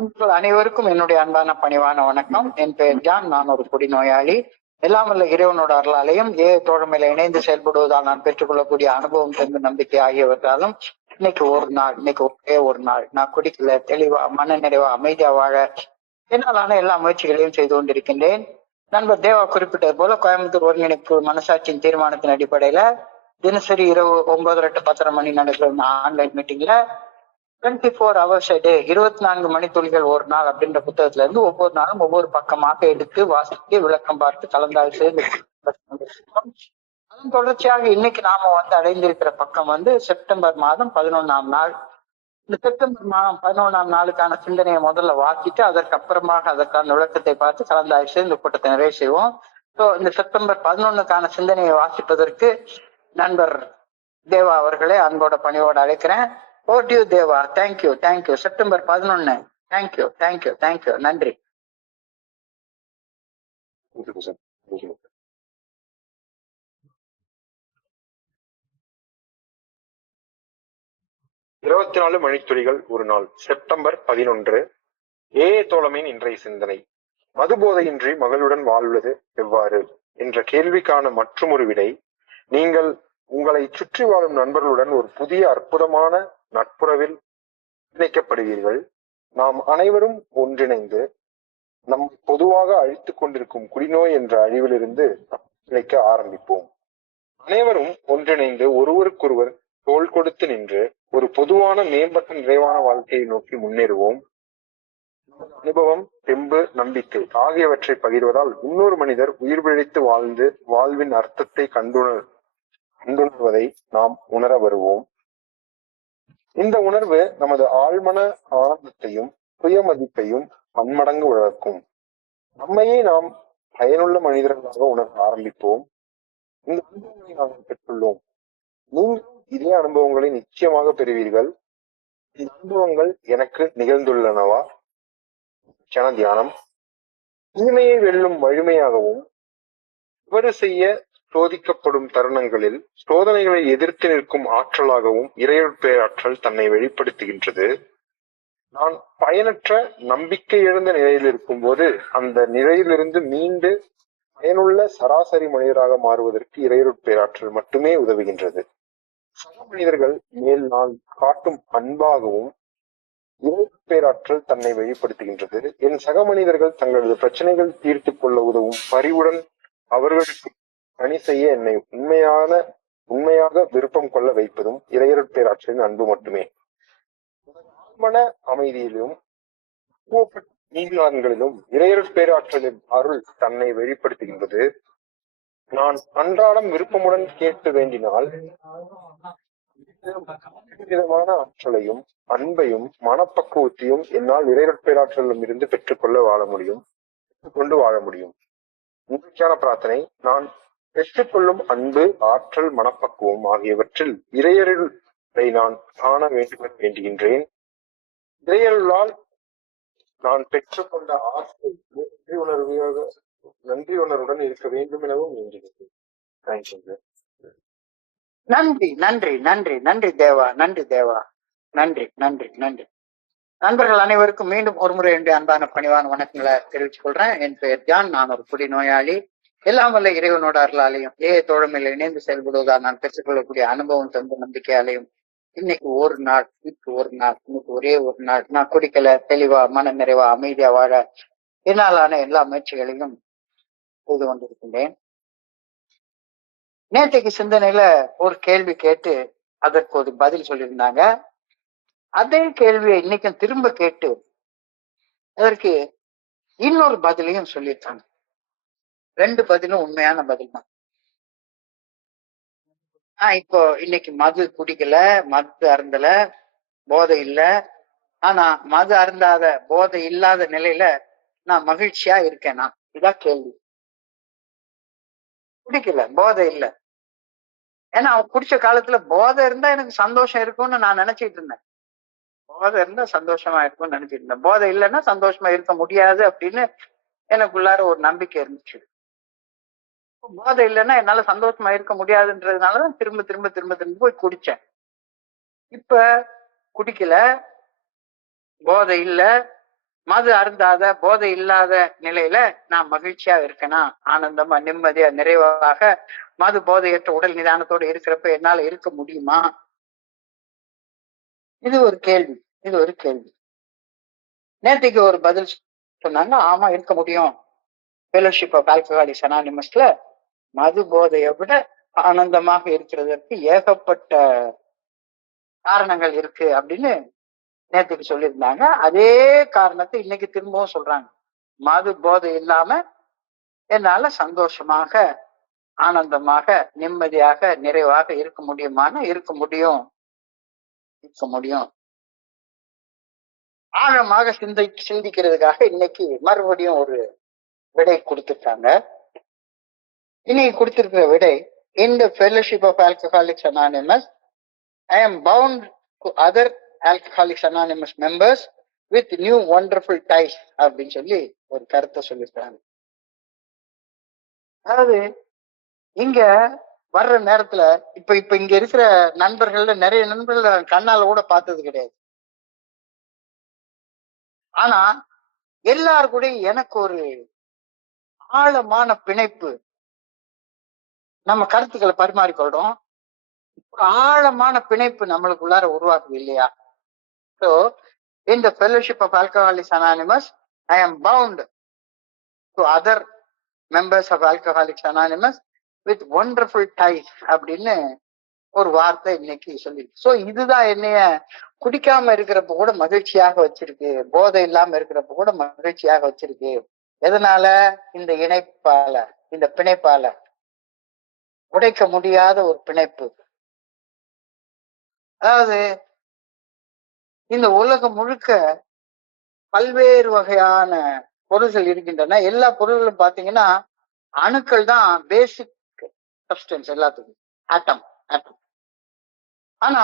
உங்கள் அனைவருக்கும் என்னுடைய அன்பான பணிவான வணக்கம். என் பெயர் ஜான். நான் ஒரு குடிநோயாளி. எல்லாம் வல்ல இறைவனோட அருளாலையும் தோழமையில இணைந்து செயல்படுவதால் நான் பெற்றுக்கொள்ளக்கூடிய அனுபவம், தெம்பு, நம்பிக்கை ஆகியவற்றாலும் இன்னைக்கு ஒரே ஒரு நாள் நான் குடிக்கல, தெளிவா, மன நிறைவா, அமைதியா வாழ என்னாலான எல்லா முயற்சிகளையும் செய்து கொண்டிருக்கின்றேன். நண்பர் தேவா குறிப்பிட்டது போல கோயம்புத்தூர் ஒருங்கிணைப்பு மனசாட்சியின் தீர்மானத்தின் அடிப்படையில தினசரி இரவு 9:30 to 10:30 மணி நடக்கிற ஆன்லைன் மீட்டிங்ல 24 hours a day, 24 மணித்துளிகள் ஒரு நாள் அப்படின்ற புத்தகத்துல இருந்து ஒவ்வொரு நாளும் ஒவ்வொரு பக்கமாக எடுத்து வாசித்து விளக்கம் பார்த்து கலந்தாய்வு செய்து அதன் தொடர்ச்சியாக இன்னைக்கு நாம அடைந்திருக்கிற பக்கம் செப்டம்பர் மாதம் 11ஆம் நாள். இந்த செப்டம்பர் மாதம் 11ஆம் நாளுக்கான சிந்தனையை முதல்ல வாசிட்டு அதற்கப்புறமாக அதற்கான விளக்கத்தை பார்த்து கலந்தாய்வு செய்து இந்த கூட்டத்தை நிறைவு செய்வோம். ஸோ இந்த செப்டம்பர் 11க்கான சிந்தனையை வாசிப்பதற்கு நண்பர் தேவா அவர்களே அன்போட பணியோட அழைக்கிறேன். ஓட் யூ தேவா. தேங்க்யூ. செப்டம்பர் 11. தேங்க்யூ. நன்றி. இருபத்தி 24 மணித்துளிகள் ஒரு நாள், செப்டம்பர் 11. தோழமையின் இன்றைய சிந்தனை. மதுபோதையின்றி மகளுடன் வாழ்வது எவ்வாறு என்ற கேள்விக்கான மற்றொரு விடை. நீங்கள் உங்களை சுற்றி வாழும் நண்பர்களுடன் ஒரு புதிய அற்புதமான நட்புறவில் இணைக்கப்படுவீர்கள். நாம் அனைவரும் ஒன்றிணைந்து நம் பொதுவாக அழித்துக் கொண்டிருக்கும் குடிநோய் என்ற அழிவிலிருந்து இணைக்க ஆரம்பிப்போம். அனைவரும் ஒன்றிணைந்து ஒருவருக்கொருவர் தோள் கொடுத்து நின்று ஒரு பொதுவான மேம்பட்ட நிறைவான வாழ்க்கையை நோக்கி முன்னேறுவோம். அனுபவம், தெம்பு, நம்பிக்கை ஆகியவற்றை பகிர்வதால் இன்னொரு மனிதர் உயிர் பிழைத்து வாழ்ந்து வாழ்வின் அர்த்தத்தை கண்டுணர்வதை நாம் உணர வருவோம். இந்த உணர்வு நமது ஆழ்மன ஆனந்தத்தையும் சுயமதிப்பையும் பன்மடங்கு வளர்க்கும். நம்மையே நாம் பயனுள்ள மனிதர்களாக உணர ஆரம்பிப்போம். இந்த அனுபவங்களை நாங்கள் பெற்றுள்ளோம். நீங்கள் இதே அனுபவங்களை நிச்சயமாக பெறுவீர்கள். இந்த அனுபவங்கள் எனக்கு நிகழ்ந்துள்ளனவா? தியானம். தீமையை வெல்லும் வலிமையாகவும் தவறு செய்ய சோதிக்கப்படும் தருணங்களில் சோதனைகளை எதிர்த்து நிற்கும் ஆற்றலாகவும் இறையருட்பேராற்றல் தன்னை வெளிப்படுத்துகின்றது. நான் பயனற்ற நம்பிக்கை இழந்த நிலையில் இருக்கும் போது அந்த நிலையிலிருந்து மீண்டு பயனுள்ள சராசரி மனிதராக மாறுவதற்கு இறையருட்பேராற்றல் மட்டுமே உதவுகின்றது. சக மனிதர்கள் மேல் நான் காட்டும் அன்பாகவும் இறைப்பேராற்றல் தன்னை வெளிப்படுத்துகின்றது. என் சக மனிதர்கள் தங்களது பிரச்சனைகள் தீர்த்து கொள்ள உதவும் பரிவுடன் அவர்களுக்கு பணி செய்ய என்னை உண்மையாக விருப்பம் கொள்ள வைப்பதும் இறையருட்பேராற்றலின் அன்பு மட்டுமே. மன அமைதியிலும் நீதிகளிலும் இறையருட்பேராற்றலின் அருள் தன்னை வெளிப்படுத்துகின்றது. நான் அன்றாடம் விருப்பமுடன் கேட்டு வேண்டினால் விதமான ஆற்றலையும் அன்பையும் மனப்பக்குவத்தையும் என்னால் இறையருட்பேராற்றலிலும் இருந்து பெற்றுக்கொண்டு வாழ முடியும். முக்கியமான பிரார்த்தனை. நான் பெற்றுக்கொள்ளும் அன்பு, ஆற்றல், மனப்பக்குவம் ஆகியவற்றில் இறையருளை நான் காண வேண்டுகின்றேன். இறையருளால் நான் பெற்றுக்கொண்ட ஆற்றல் நன்றி உணர்வுடன் இருக்க வேண்டும் எனவும் வேண்டுகிறேன். நன்றி தேவா. நன்றி. நண்பர்கள் அனைவருக்கும் மீண்டும் ஒரு முறை என்னுடைய அன்பான பணிவான வணக்கங்களை தெரிவித்துக் கொள்றேன். என் பெயர் ஜான். நான் ஒரு குடிநோயாளி. எல்லாம் வல்ல இறைவனோட அருளாலையும் தோழமையில இணைந்து செயல்படுவதால் நான் பெற்றுக்கொள்ளக்கூடிய அனுபவம், தெம்பு, நம்பிக்கையாலையும் இன்னைக்கு ஒரே ஒரு நாள் நான் குடிக்கல, தெளிவா, மன நிறைவா, அமைதியா வாழ என்னாலான எல்லா முயற்சிகளையும் செய்து கொண்டிருக்கின்றேன். நேற்றைக்கு சிந்தனையில ஒரு கேள்வி கேட்டு அதற்கு ஒரு பதில் சொல்லியிருந்தாங்க. அதே கேள்வியை இன்னைக்கும் திரும்ப கேட்டு அதற்கு இன்னொரு பதிலையும் சொல்லியிருக்காங்க. 2 பதிலும் உண்மையான பதில் தான். இப்போ இன்னைக்கு மது குடிக்கல, மது அருந்தல, போதை இல்ல. ஆனா மது அருந்தாத, போதை இல்லாத நிலையில நான் மகிழ்ச்சியா இருக்கேனா? இதான் கேள்வி. குடிக்கல, போதை இல்ல. ஏன்னா அவன் குடிச்ச காலத்துல போதை இருந்தா எனக்கு சந்தோஷம் இருக்கும்னு நான் நினைச்சிட்டு இருந்தேன். போதை இருந்தா சந்தோஷமா இருக்கும்னு நினைச்சிட்டு இருந்தேன். போதை இல்லைன்னா சந்தோஷமா இருக்க முடியாது அப்படின்னு எனக்குள்ளார ஒரு நம்பிக்கை இருந்துச்சு. போதை இல்லைன்னா என்னால சந்தோஷமா இருக்க முடியாதுன்றதுனாலதான் திரும்ப போய் குடிச்சேன். இப்ப குடிக்கல, போதை இல்ல, மது அருந்தாத போதை இல்லாத நிலையில நான் மகிழ்ச்சியா இருக்கேனா, ஆனந்தமா நிம்மதியா நிறைவாக மது போதையற்ற உடல் நிதானத்தோடு இருக்கிறப்ப என்னால இருக்க முடியுமா? இது ஒரு கேள்வி. இது ஒரு கேள்வி. நேற்றுக்கு ஒரு பதில் சொன்னாங்க, ஆமா இருக்க முடியும். ஃபெலோஷிப் ஆஃப் ஆல்கஹாலிக்ஸ் அனானிமஸ்ல மது போதையை விட ஆனந்தமாக இருக்கிறதற்கு ஏகப்பட்ட காரணங்கள் இருக்கு அப்படின்னு நேற்றுக்கு சொல்லியிருந்தாங்க. அதே காரணத்தை இன்னைக்கு திரும்பவும் சொல்றாங்க. மது போதை இல்லாம என்னால சந்தோஷமாக ஆனந்தமாக நிம்மதியாக நிறைவாக இருக்க முடியுமான்னு இருக்க முடியும், இருக்க முடியும். ஆழமாக சிந்திக்கிறதுக்காக இன்னைக்கு மறுபடியும் ஒரு விடை கொடுத்துருக்காங்க. இன்னைக்கு கொடுத்திருக்கிற விடை, in the fellowship of Alcoholics Anonymous, I am bound to other Alcoholics Anonymous members with new wonderful ties அப்படின்னு சொல்லி ஒரு கருத்தை சொல்லியிருக்காங்க. அதாவது இங்க வர்ற நேரத்துல இப்ப இங்க இருக்கிற நண்பர்கள்ல நிறைய நண்பர்கள் கண்ணால கூட பார்த்தது கிடையாது. ஆனா எல்லாரு கூட எனக்கு ஒரு ஆழமான பிணைப்பு, நம்ம கருத்துக்களை பரிமாறிக்கொள்றோம், ஒரு ஆழமான பிணைப்பு நம்மளுக்குள்ளார உருவாக்குது இல்லையா? So in the fellowship of Alcoholics Anonymous, I am bound to other members of Alcoholics Anonymous with wonderful ties அப்படின்னு ஒரு வார்த்தை இன்னைக்கு சொல்லி. சோ இதுதான் என்னைய குடிக்காம இருக்கிறப்ப கூட மகிழ்ச்சியாக வச்சிருக்கு, போதை இல்லாம இருக்கிறப்ப கூட மகிழ்ச்சியாக வச்சிருக்கு. எதனால? இந்த இணைப்பால, இந்த பிணைப்பால, உடைக்க முடியாத ஒரு பிணைப்பு. அதாவது இந்த உலகம் முழுக்க பல்வேறு வகையான பொருள்கள் இருக்கின்றன. எல்லா பொருள்களும் பாத்தீங்கன்னா அணுக்கள் தான் பேசிக் சப்ஸ்டன்ஸ் எல்லாத்துக்கும், ஆட்டம் ஆட்டம். ஆனா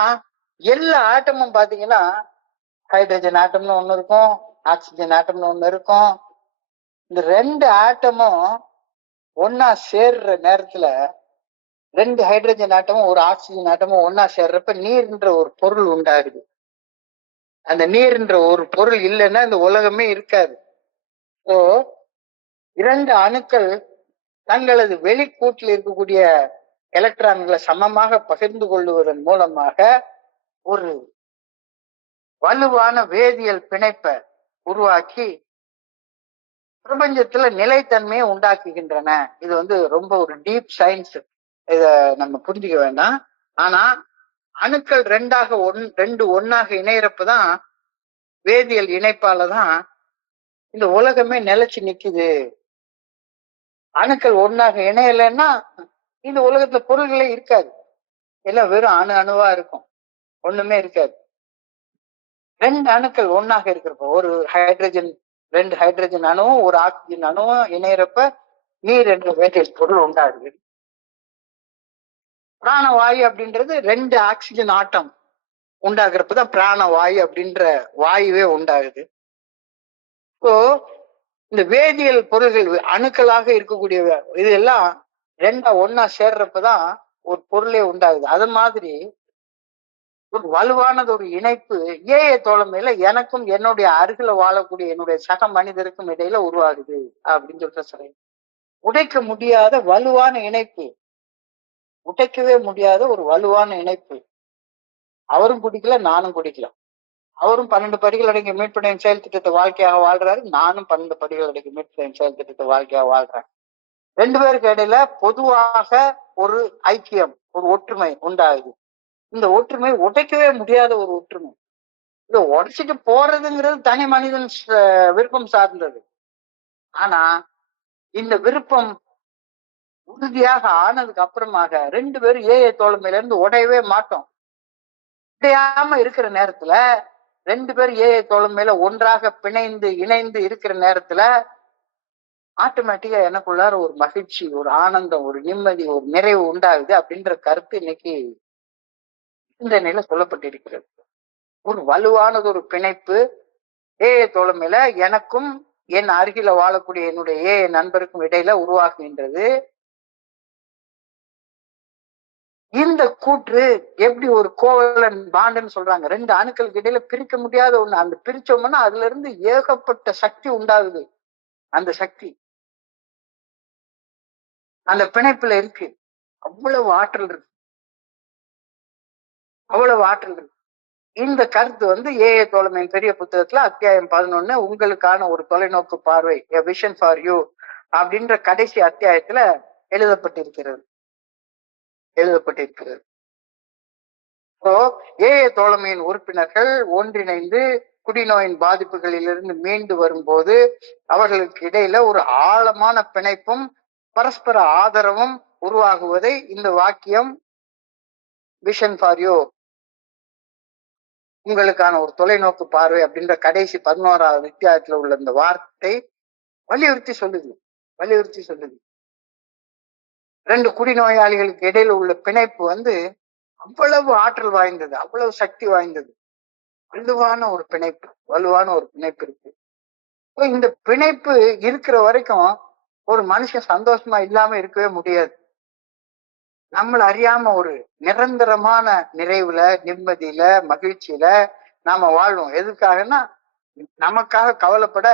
எல்லா ஆட்டமும் பாத்தீங்கன்னா ஹைட்ரஜன் ஆட்டம்னு ஒண்ணு இருக்கும், ஆக்சிஜன் ஆட்டம்னு ஒண்ணு இருக்கும். இந்த ரெண்டு ஆட்டமும் ஒன்னா சேர்ற நேரத்துல, ரெண்டு ஹைட்ரஜன் ஆட்டமும் ஒரு ஆக்சிஜன் ஆட்டமும் ஒன்னா சேர்றப்ப நீர்ன்ற ஒரு பொருள் உண்டாகுது. அந்த நீர்ன்ற ஒரு பொருள் இல்லைன்னா இந்த உலகமே இருக்காது. ஸோ இரண்டு அணுக்கள் தங்களது வெளிக்கூட்டில் இருக்கக்கூடிய எலக்ட்ரான்களை சமமாக பகிர்ந்து கொள்வதன் மூலமாக ஒரு வலுவான வேதியியல் பிணைப்பை உருவாக்கி பிரபஞ்சத்துல நிலைத்தன்மையை உண்டாக்குகின்றன. இது ரொம்ப ஒரு டீப் சயின்ஸ், இத நம்ம புரிஞ்சுக்க வேண்டாம். ஆனா அணுக்கள் ரெண்டு ஒன்னாக இணையறப்பதான், வேதியியல் இணைப்பாலதான் இந்த உலகமே நிலைச்சு நிக்குது. அணுக்கள் ஒன்னாக இணையலைன்னா இந்த உலகத்துல பொருள்களே இருக்காது, எல்லாம் வெறும் அணுவா இருக்கும், ஒண்ணுமே இருக்காது. ரெண்டு அணுக்கள் ஒன்னாக இருக்கிறப்ப, ரெண்டு ஹைட்ரஜன் அணுவும் ஒரு ஆக்சிஜன் அணுவும் இணையறப்ப நீர் என்ற வேதியியல் பொருள் உண்டாகுது. பிராணவாயு அப்படின்றது ரெண்டு ஆக்சிஜன் ஆட்டம் உண்டாகிறப்பதான் பிராணவாயு அப்படின்ற வாயுவே உண்டாகுது. ஸோ இந்த வேதியியல் பொருள்கள் அணுக்களாக இருக்கக்கூடிய இது எல்லாம் ரெண்டா ஒன்னா சேர்றப்பதான் ஒரு பொருளே உண்டாகுது. அது மாதிரி ஒரு வலுவானது ஒரு இணைப்பு ஏய தோழமையில எனக்கும் என்னுடைய அருகில வாழக்கூடிய என்னுடைய சக மனிதருக்கும் இடையில உருவாகுது அப்படின்னு சொல்லிட்டு சொல்றேன். உடைக்க முடியாத வலுவான இணைப்பு, உடைக்கவே முடியாத ஒரு வலுவான இணைப்பு. அவரும் குடிக்கல, நானும் குடிக்கல. அவரும் 12 படிகள் அடங்கிய மீட்புடைய செயல் திட்டத்தை வாழ்க்கையாக வாழ்றாரு, நானும் 12 படிகள் அடங்கிய மீட்புடைய செயல் திட்டத்தை வாழ்க்கையாக வாழ்றேன். ரெண்டு பேருக்கு இடையில பொதுவாக ஒரு ஐக்கியம், ஒரு ஒற்றுமை உண்டாகுது. இந்த ஒற்றுமை உடைக்கவே முடியாத ஒரு ஒற்றுமை. இதை உடைச்சிட்டு போறதுங்கிறது தனி மனிதன் விருப்பம் சார்ந்தது. ஆனா இந்த விருப்பம் உறுதியாக ஆனதுக்கு அப்புறமாக ரெண்டு பேரும் ஏஏ தோழமையில இருந்து உடையவே மாட்டோம். உடையாம இருக்கிற நேரத்துல, ரெண்டு பேரும் ஏஏ தோழமையில ஒன்றாக இணைந்து இருக்கிற நேரத்துல ஆட்டோமேட்டிக்கா எனக்குள்ளார ஒரு மகிழ்ச்சி, ஒரு ஆனந்தம், ஒரு நிம்மதி, ஒரு நிறைவு உண்டாகுது அப்படின்ற கருத்து இன்னைக்கு இந்த நிலை சொல்லப்பட்டிருக்கிறது. ஒரு வலுவானது ஒரு பிணைப்பு ஏஏ தோழமையில எனக்கும் என் அருகில வாழக்கூடிய என்னுடைய ஏஏ நண்பருக்கும் இடையில உருவாக்குகின்றது. இந்த கூற்று எப்படி ஒரு கோவலன் பாண்டுன்னு சொல்றாங்க, ரெண்டு அணுக்களுக்கு இடையில பிரிக்க முடியாத ஒண்ணு. அந்த பிரிச்சோம்னா அதுல இருந்து ஏகப்பட்ட சக்தி உண்டாகுது. அந்த சக்தி அந்த பிணைப்புல இருக்கு. அவ்வளவு ஆற்றல் இருக்கு, அவ்வளவு ஆற்றல் இருக்கு. இந்த கருத்து ஏ தோழமையின் பெரிய புத்தகத்துல அத்தியாயம் 11 உங்களுக்கான ஒரு தொலைநோக்கு பார்வை, எ விஷன் ஃபார் யூ அப்படின்ற கடைசி அத்தியாயத்துல எழுதப்பட்டிருக்கிறது. ஏ தோழமையின் உறுப்பினர்கள் ஒன்றிணைந்து குடிநோயின் பாதிப்புகளிலிருந்து மீண்டு வரும்போது அவர்களுக்கு இடையில ஒரு ஆழமான பிணைப்பும் பரஸ்பர ஆதரவும் உருவாகுவதை இந்த வாக்கியம் விஷன் ஃபார் யூ, உங்களுக்கான ஒரு தொலைநோக்கு பார்வை அப்படின்ற கடைசி 11வது அத்தியாயத்துல உள்ள இந்த வார்த்தை வலியுறுத்தி சொல்லுது. ரெண்டு குடிநோயாளிகளுக்கு இடையில உள்ள பிணைப்பு அவ்வளவு ஆற்றல் வாய்ந்தது, அவ்வளவு சக்தி வாய்ந்தது. வலுவான ஒரு பிணைப்பு இருக்கு. இந்த பிணைப்பு இருக்கிற வரைக்கும் ஒரு மனுஷன் சந்தோஷமா இல்லாம இருக்கவே முடியாது. நம்மள அறியாம ஒரு நிரந்தரமான நிறைவுல, நிம்மதியில, மகிழ்ச்சியில நாம வாழ்வோம். எதுக்காகன்னா நமக்காக கவலைப்பட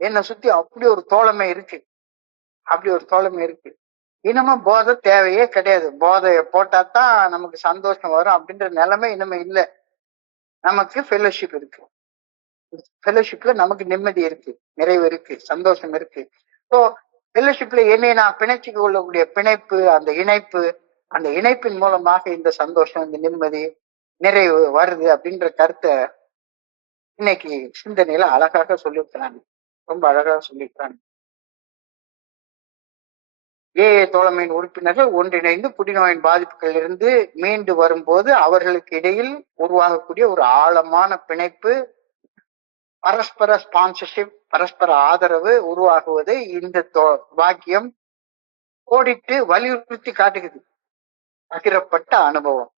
என்னை சுத்தி அப்படி ஒரு தோழமை இருக்கு. இன்னமும் போதை தேவையே கிடையாது. போதைய போட்டாதான் நமக்கு சந்தோஷம் வரும் அப்படின்ற நிலைமை இனிமே இல்லை. நமக்கு ஃபெலோஷிப் இருக்கு. ஃபெலோஷிப்ல நமக்கு நிம்மதி இருக்கு, நிறைவு இருக்கு, சந்தோஷம் இருக்கு. ஸோ ஃபெலோஷிப்ல என்னை நான் பிணைச்சிக்க கொள்ளக்கூடிய பிணைப்பு, அந்த இணைப்பின் மூலமாக இந்த சந்தோஷம், இந்த நிம்மதி, நிறைவு வருது அப்படின்ற கருத்தை இன்னைக்கு சிந்தனையில அழகாக சொல்லியிருக்கிறாங்க, ரொம்ப அழகாக சொல்லியிருக்கிறாங்க. ஏ தோழமையின் உறுப்பினர்கள் ஒன்றிணைந்து குடிநோயின் பாதிப்புகளில் இருந்து மீண்டு வரும்போது அவர்களுக்கு இடையில் உருவாகக்கூடிய ஒரு ஆழமான பிணைப்பு, பரஸ்பர ஸ்பான்சர்ஷிப், பரஸ்பர ஆதரவு உருவாகுவதை இந்த வாக்கியம் கோடிட்டு வலியுறுத்தி காட்டுகிறது. பகிரப்பட்ட அனுபவம்.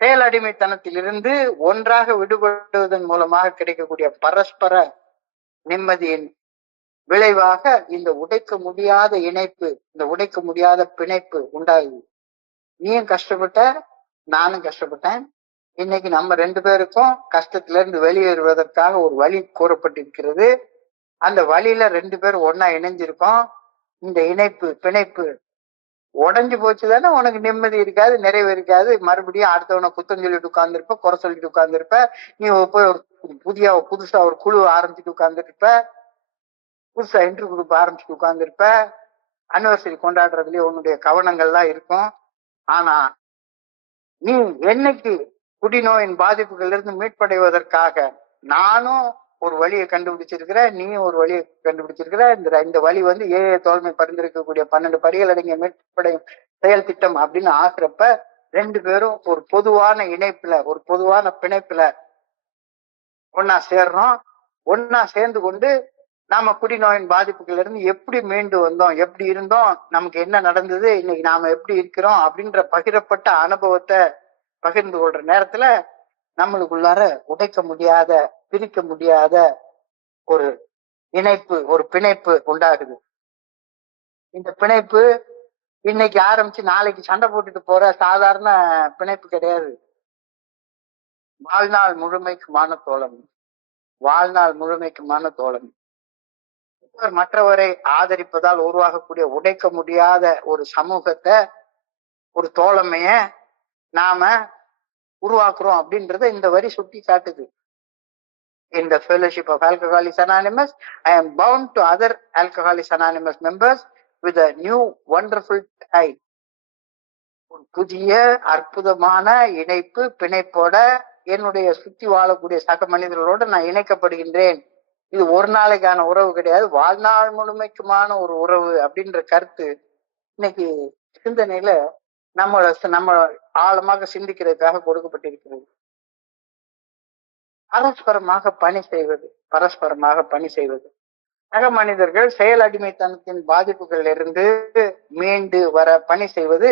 செயலடிமைத்தனத்திலிருந்து ஒன்றாக விடுபடுவதன் மூலமாக கிடைக்கக்கூடிய பரஸ்பர நிம்மதியின் விளைவாக இந்த உடைக்க முடியாத இணைப்பு, இந்த உடைக்க முடியாத பிணைப்பு உண்டாகுது. நீயும் கஷ்டப்பட்ட, நானும் கஷ்டப்பட்டேன். இன்னைக்கு நம்ம ரெண்டு பேருக்கும் கஷ்டத்துல இருந்து வெளியேறுவதற்காக ஒரு வழி கூறப்பட்டிருக்கிறது. அந்த வழியில ரெண்டு பேரும் ஒன்னா இணைஞ்சிருக்கோம். இந்த பிணைப்பு உடஞ்சு போச்சுதானே உனக்கு நிம்மதி இருக்காது, நிறைவு இருக்காது. மறுபடியும் அடுத்தவனை குத்தம் சொல்லிட்டு உட்கார்ந்துருப்ப, குறை சொல்லிட்டு உட்கார்ந்துருப்ப. நீ போய் புதுசா ஒரு குழு ஆரம்பிச்சுட்டு உட்கார்ந்துருப்ப, புதுசா இன்டர்வியூ கொடுக்க ஆரம்பிச்சுட்டு உட்கார்ந்துருப்ப. அனிவர்சரி கொண்டாடுறதுலயே உன்னுடைய கவனங்கள்லாம் இருக்கும். ஆனா நீ என்னைக்கு குடிநோயின் பாதிப்புகள்ல இருந்து மீட்படைவதற்காக நானும் ஒரு வழியை கண்டுபிடிச்சிருக்கிற, நீயும் ஒரு வழியை கண்டுபிடிச்சிருக்கிற. இந்த வழி ஏ தோழமை பரிந்துரைக்கக்கூடிய 12 படிகள் அடங்கிய மீட்படையும் செயல் திட்டம் அப்படின்னு ஆகிறப்ப ரெண்டு பேரும் ஒரு பொதுவான இணைப்புல, ஒரு பொதுவான பிணைப்புல ஒன்னா சேர்றோம். ஒன்னா சேர்ந்து கொண்டு நாம குடிநோயின் பாதிப்புகள்ல இருந்து எப்படி மீண்டு வந்தோம், எப்படி இருந்தோம், நமக்கு என்ன நடந்தது, இன்னைக்கு நாம எப்படி இருக்கிறோம் அப்படின்ற பகிரப்பட்ட அனுபவத்தை பகிர்ந்து கொள்ற நேரத்துல நம்மளுக்குள்ளார உடைக்க முடியாத, பிரிக்க முடியாத ஒரு இணைப்பு, ஒரு பிணைப்பு உண்டாகுது. இந்த பிணைப்பு இன்னைக்கு ஆரம்பிச்சு நாளைக்கு சண்டை போட்டுட்டு போற சாதாரண பிணைப்பு கிடையாது. வாழ்நாள் முழுமைக்குமான தோழமை. மற்றவரை ஆதரிப்பதால் உருவாகக்கூடிய உடைக்க முடியாத ஒரு சமூகத்தை, ஒரு தோழமைய நாம உருவாக்குறோம் அப்படின்றத இந்த வரி சுட்டி காட்டுது. In the Fellowship of Alcoholics Anonymous, I am bound to other Alcoholics Anonymous members with a new wonderful tie. புதிய அற்புதமான பிணைப்போட என்னுடைய சுத்தி வாழக்கூடிய சக மனிதர்களோடு நான் இணைக்கப்படுகின்றேன். இது ஒரு நாளைக்கான உறவு கிடையாது, வாழ்நாள் முழுமைக்குமான ஒரு உறவு அப்படின்ற கருத்து இன்னைக்கு சிந்தனையில நம்ம ஆழமாக சிந்திக்கிறதுக்காக கொடுக்கப்பட்டிருக்கிறது. பரஸ்பரமாக பணி செய்வது. சக மனிதர்கள் செயல் அடிமைத்தனத்தின் பாதிப்புகளில் இருந்து மீண்டு வர பணி செய்வது,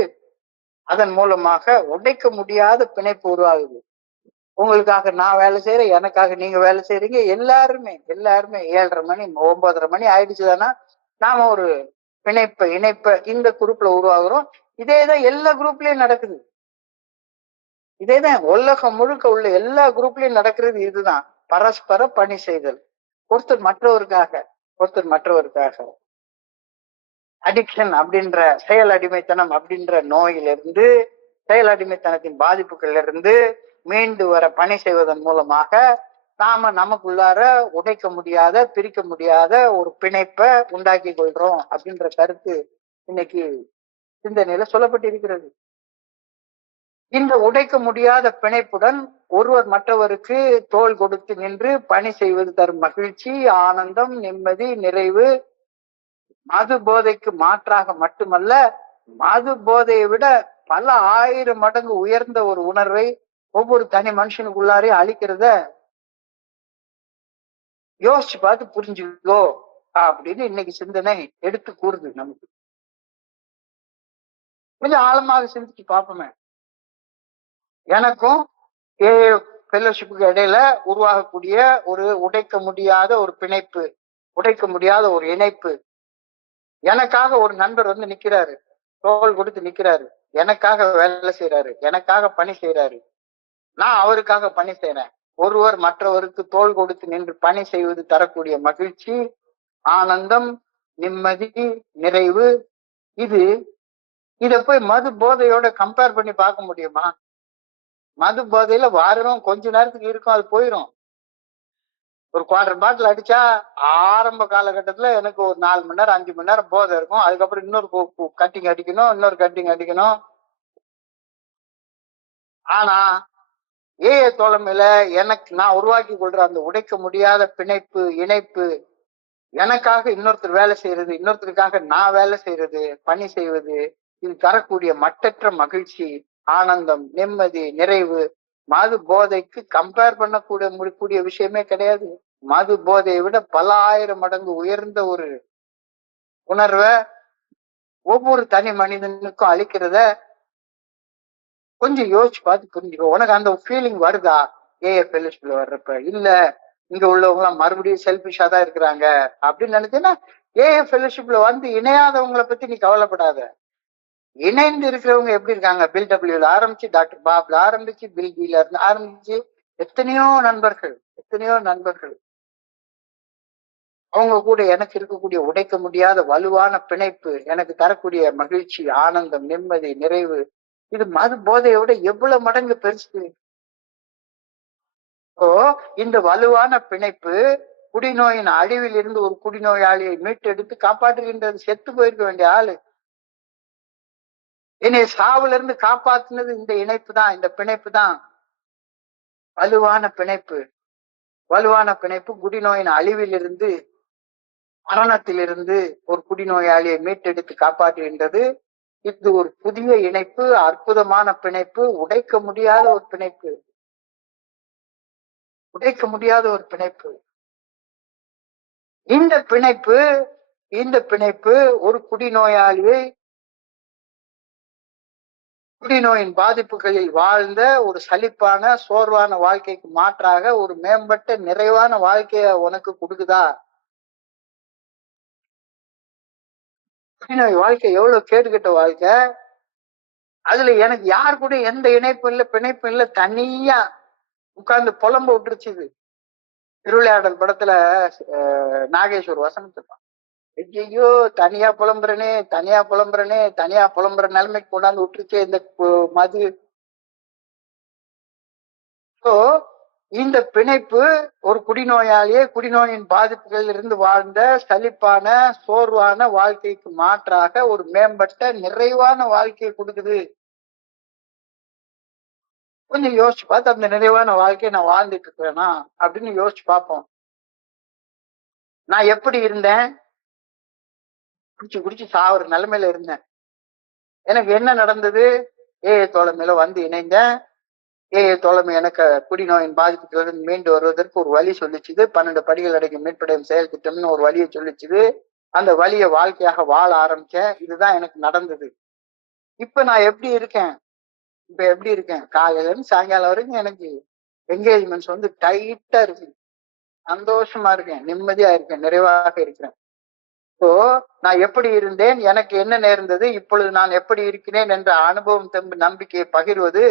அதன் மூலமாக உடைக்க முடியாத பிணைப்பு உருவாகுது. உங்களுக்காக நான் வேலை செய்யறேன், எனக்காக நீங்க வேலை செய்யறீங்க. எல்லாருமே 7:30 மணி 9:30 மணி ஆயிடுச்சுதானா நாம ஒரு இணைப்ப இந்த குரூப்ல உருவாகிறோம். இதேதான் எல்லா குரூப்லயும் நடக்குது. இதேதான் உலகம் முழுக்க உள்ள எல்லா குரூப்லயும் நடக்கிறது. இதுதான் பரஸ்பர பணி செய்தல். ஒருத்தர் மற்றவருக்காக அடிக்ஷன் அப்படின்ற செயல் அடிமைத்தனம் அப்படின்ற நோயிலிருந்து, செயல் அடிமைத்தனத்தின் பாதிப்புகள் இருந்து மீண்டு வர பணி செய்வதன் மூலமாக நாம நமக்குள்ளார உடைக்க முடியாத, பிரிக்க முடியாத ஒரு பிணைப்பை உண்டாக்கி கொள்றோம் அப்படின்ற கருத்து இன்னைக்கு சிந்தனையில சொல்லப்பட்டிருக்கிறது. இந்த உடைக்க முடியாத பிணைப்புடன் ஒருவர் மற்றவருக்கு தோள் கொடுத்து நின்று பணி செய்வது தரும் மகிழ்ச்சி, ஆனந்தம், நிம்மதி, நிறைவு மது போதைக்கு மாற்றாக மட்டுமல்ல, மது போதையை விட பல 1000 மடங்கு உயர்ந்த ஒரு உணர்வை ஒவ்வொரு தனி மனுஷனுக்குள்ளாரே அளிக்கிறத யோசிச்சு பார்த்து புரிஞ்சுக்கோ அப்படின்னு இன்னைக்கு சிந்தனை எடுத்து கூறுது. நமக்கு கொஞ்சம் ஆழமாக சிந்திச்சு பார்ப்போமே. எனக்கும் ஃபெல்லோஷிப்புக்கு இடையில உருவாகக்கூடிய ஒரு உடைக்க முடியாத ஒரு பிணைப்பு, உடைக்க முடியாத ஒரு இணைப்பு. எனக்காக ஒரு நண்பர் வந்து நிக்கிறாரு, தோள் கொடுத்து நிக்கிறாரு, எனக்காக வேலை செய்யறாரு, எனக்காக பணி செய்யறாரு, நான் அவருக்காக பணி செய்யறேன். ஒருவர் மற்றவருக்கு தோள் கொடுத்து நின்று பணி செய்வது தரக்கூடிய மகிழ்ச்சி, ஆனந்தம், நிம்மதி, நிறைவு, இத போய் மது போதையோட கம்பேர் பண்ணி பார்க்க முடியுமா? மது போதையில வாரம் கொஞ்ச நேரத்துக்கு இருக்கும், அது போயிடும். ஒரு 1/4 பாட்டில் அடிச்சா ஆரம்ப காலகட்டத்துல எனக்கு ஒரு 4 மணி நேரம் 5 மணி நேரம் போதை இருக்கும். அதுக்கப்புறம் இன்னொரு கட்டிங் அடிக்கணும், இன்னொரு கட்டிங் அடிக்கணும். ஆனா தோழமையில நான் உருவாக்கி கொள்ற அந்த உடைக்க முடியாத பிணைப்பு, இணைப்பு, எனக்காக இன்னொருத்தர் வேலை செய்யறது, இன்னொருத்தருக்காக நான் வேலை செய்யறது, பணி செய்வது, இது தரக்கூடிய மட்டற்ற மகிழ்ச்சி, ஆனந்தம், நிம்மதி, நிறைவு மது போதைக்கு கம்பேர் பண்ணக்கூடிய விஷயமே கிடையாது. மது போதையை விட பல 1000 மடங்கு உயர்ந்த ஒரு உணர்வை ஒவ்வொரு தனி மனிதனுக்கும் அளிக்கிறத கொஞ்சம் யோசிச்சு பார்த்து புரிஞ்சுக்கோ. உனக்கு அந்த ஃபீலிங் வருதா? ஃபெல்லோஷிப்ல வர்றப்ப இல்ல இங்க உள்ளவங்க எல்லாம் மறுபடியும் செல்பிஷா தான் இருக்கிறாங்க அப்படின்னு நினைச்சேன்னா ஃபெல்லோஷிப்ல வந்து இணையாதவங்களை பத்தி நீ கவலைப்படாத. இணைந்து இருக்கிறவங்க எப்படி இருக்காங்க? பில் டபிள்யூல ஆரம்பிச்சு, டாக்டர் பாப்ல ஆரம்பிச்சு, பில் பில இருந்து ஆரம்பிச்சு எத்தனையோ நண்பர்கள் அவங்க கூட எனக்கு இருக்கக்கூடிய உடைக்க முடியாத வலுவான பிணைப்பு, எனக்கு தரக்கூடிய மகிழ்ச்சி, ஆனந்தம், நிம்மதி, நிறைவு, இது மது போதையோட எவ்வளவு மடங்கு பெருசு. இந்த வலுவான பிணைப்பு குடிநோயின் அழிவில் இருந்து ஒரு குடிநோயாளியை மீட்டெடுத்து காப்பாற்றுகின்றது. செத்து போயிருக்க வேண்டிய ஆளு என்னை சாவுல இருந்து காப்பாத்தினது இந்த இணைப்பு தான், இந்த பிணைப்பு தான். வலுவான பிணைப்பு குடிநோயின் அழிவில் இருந்து, மரணத்திலிருந்து ஒரு குடிநோயாளியை மீட்டெடுத்து காப்பாற்றுகின்றது. இது ஒரு புதிய இணைப்பு, அற்புதமான பிணைப்பு, உடைக்க முடியாத ஒரு பிணைப்பு. இந்த பிணைப்பு ஒரு குடிநோயின் பாதிப்புகளில் வாழ்ந்த ஒரு சலிப்பான, சோர்வான வாழ்க்கைக்கு மாற்றாக ஒரு மேம்பட்ட, நிறைவான வாழ்க்கைய உனக்கு கொடுக்குதா? குடிநோய் வாழ்க்கை எவ்வளவு கேடுகட்ட வாழ்க்கை. அதுல எனக்கு யாரு கூட எந்த இணைப்பும் இல்லை, பிணைப்பும் இல்லை, தனியா உட்கார்ந்து புலம்ப விட்டுருச்சு. திருவிளையாடல் படத்துல நாகேஸ்வர் வசனத்துப்பான், ஐயோ தனியா புலம்புறனே நிலைமைக்கு கொண்டாந்து விட்டுருச்சு இந்த மது. இந்த பிணைப்பு ஒரு குடிநோயாளியே குடிநோயின் பாதிப்புகளில் இருந்து வாழ்ந்த சலிப்பான, சோர்வான வாழ்க்கைக்கு மாற்றாக ஒரு மேம்பட்ட, நிறைவான வாழ்க்கையை கொடுக்குது. கொஞ்சம் யோசிச்சு பார்த்து அந்த நிறைவான வாழ்க்கையை நான் வாழ்ந்துட்டு இருக்கிறேனா அப்படின்னு யோசிச்சு பார்ப்போம். நான் எப்படி இருந்தேன்? குடிச்சு சாவுற நிலைமையில இருந்தேன். எனக்கு என்ன நடந்தது? தோழமையில வந்து இணைந்தேன். தோழமை எனக்கு குடிநோயின் பாதிப்புகளிலிருந்து மீண்டு வருவதற்கு ஒரு வழி சொல்லிச்சுது. 12 படிகள் அடங்கிய மீட்படையும் செயல் திட்டம்னு ஒரு வழியை சொல்லிச்சுது. அந்த வழியை வாழ்க்கையாக வாழ ஆரம்பிச்சேன். இதுதான் எனக்கு நடந்தது. இப்ப நான் எப்படி இருக்கேன்? காலையில இருந்து சாயங்காலம் வரைக்கும் எனக்கு என்கேஜ்மெண்ட்ஸ் வந்து டைட்டா இருக்கு. சந்தோஷமா இருக்கேன், நிம்மதியா இருக்கேன், நிறைவாக இருக்கிறேன். ஸோ நான் எப்படி இருந்தேன், எனக்கு என்ன நேர்ந்தது, இப்பொழுது நான் எப்படி இருக்கிறேன் என்ற அனுபவம் தெம்பு நம்பிக்கையை பகிர்வது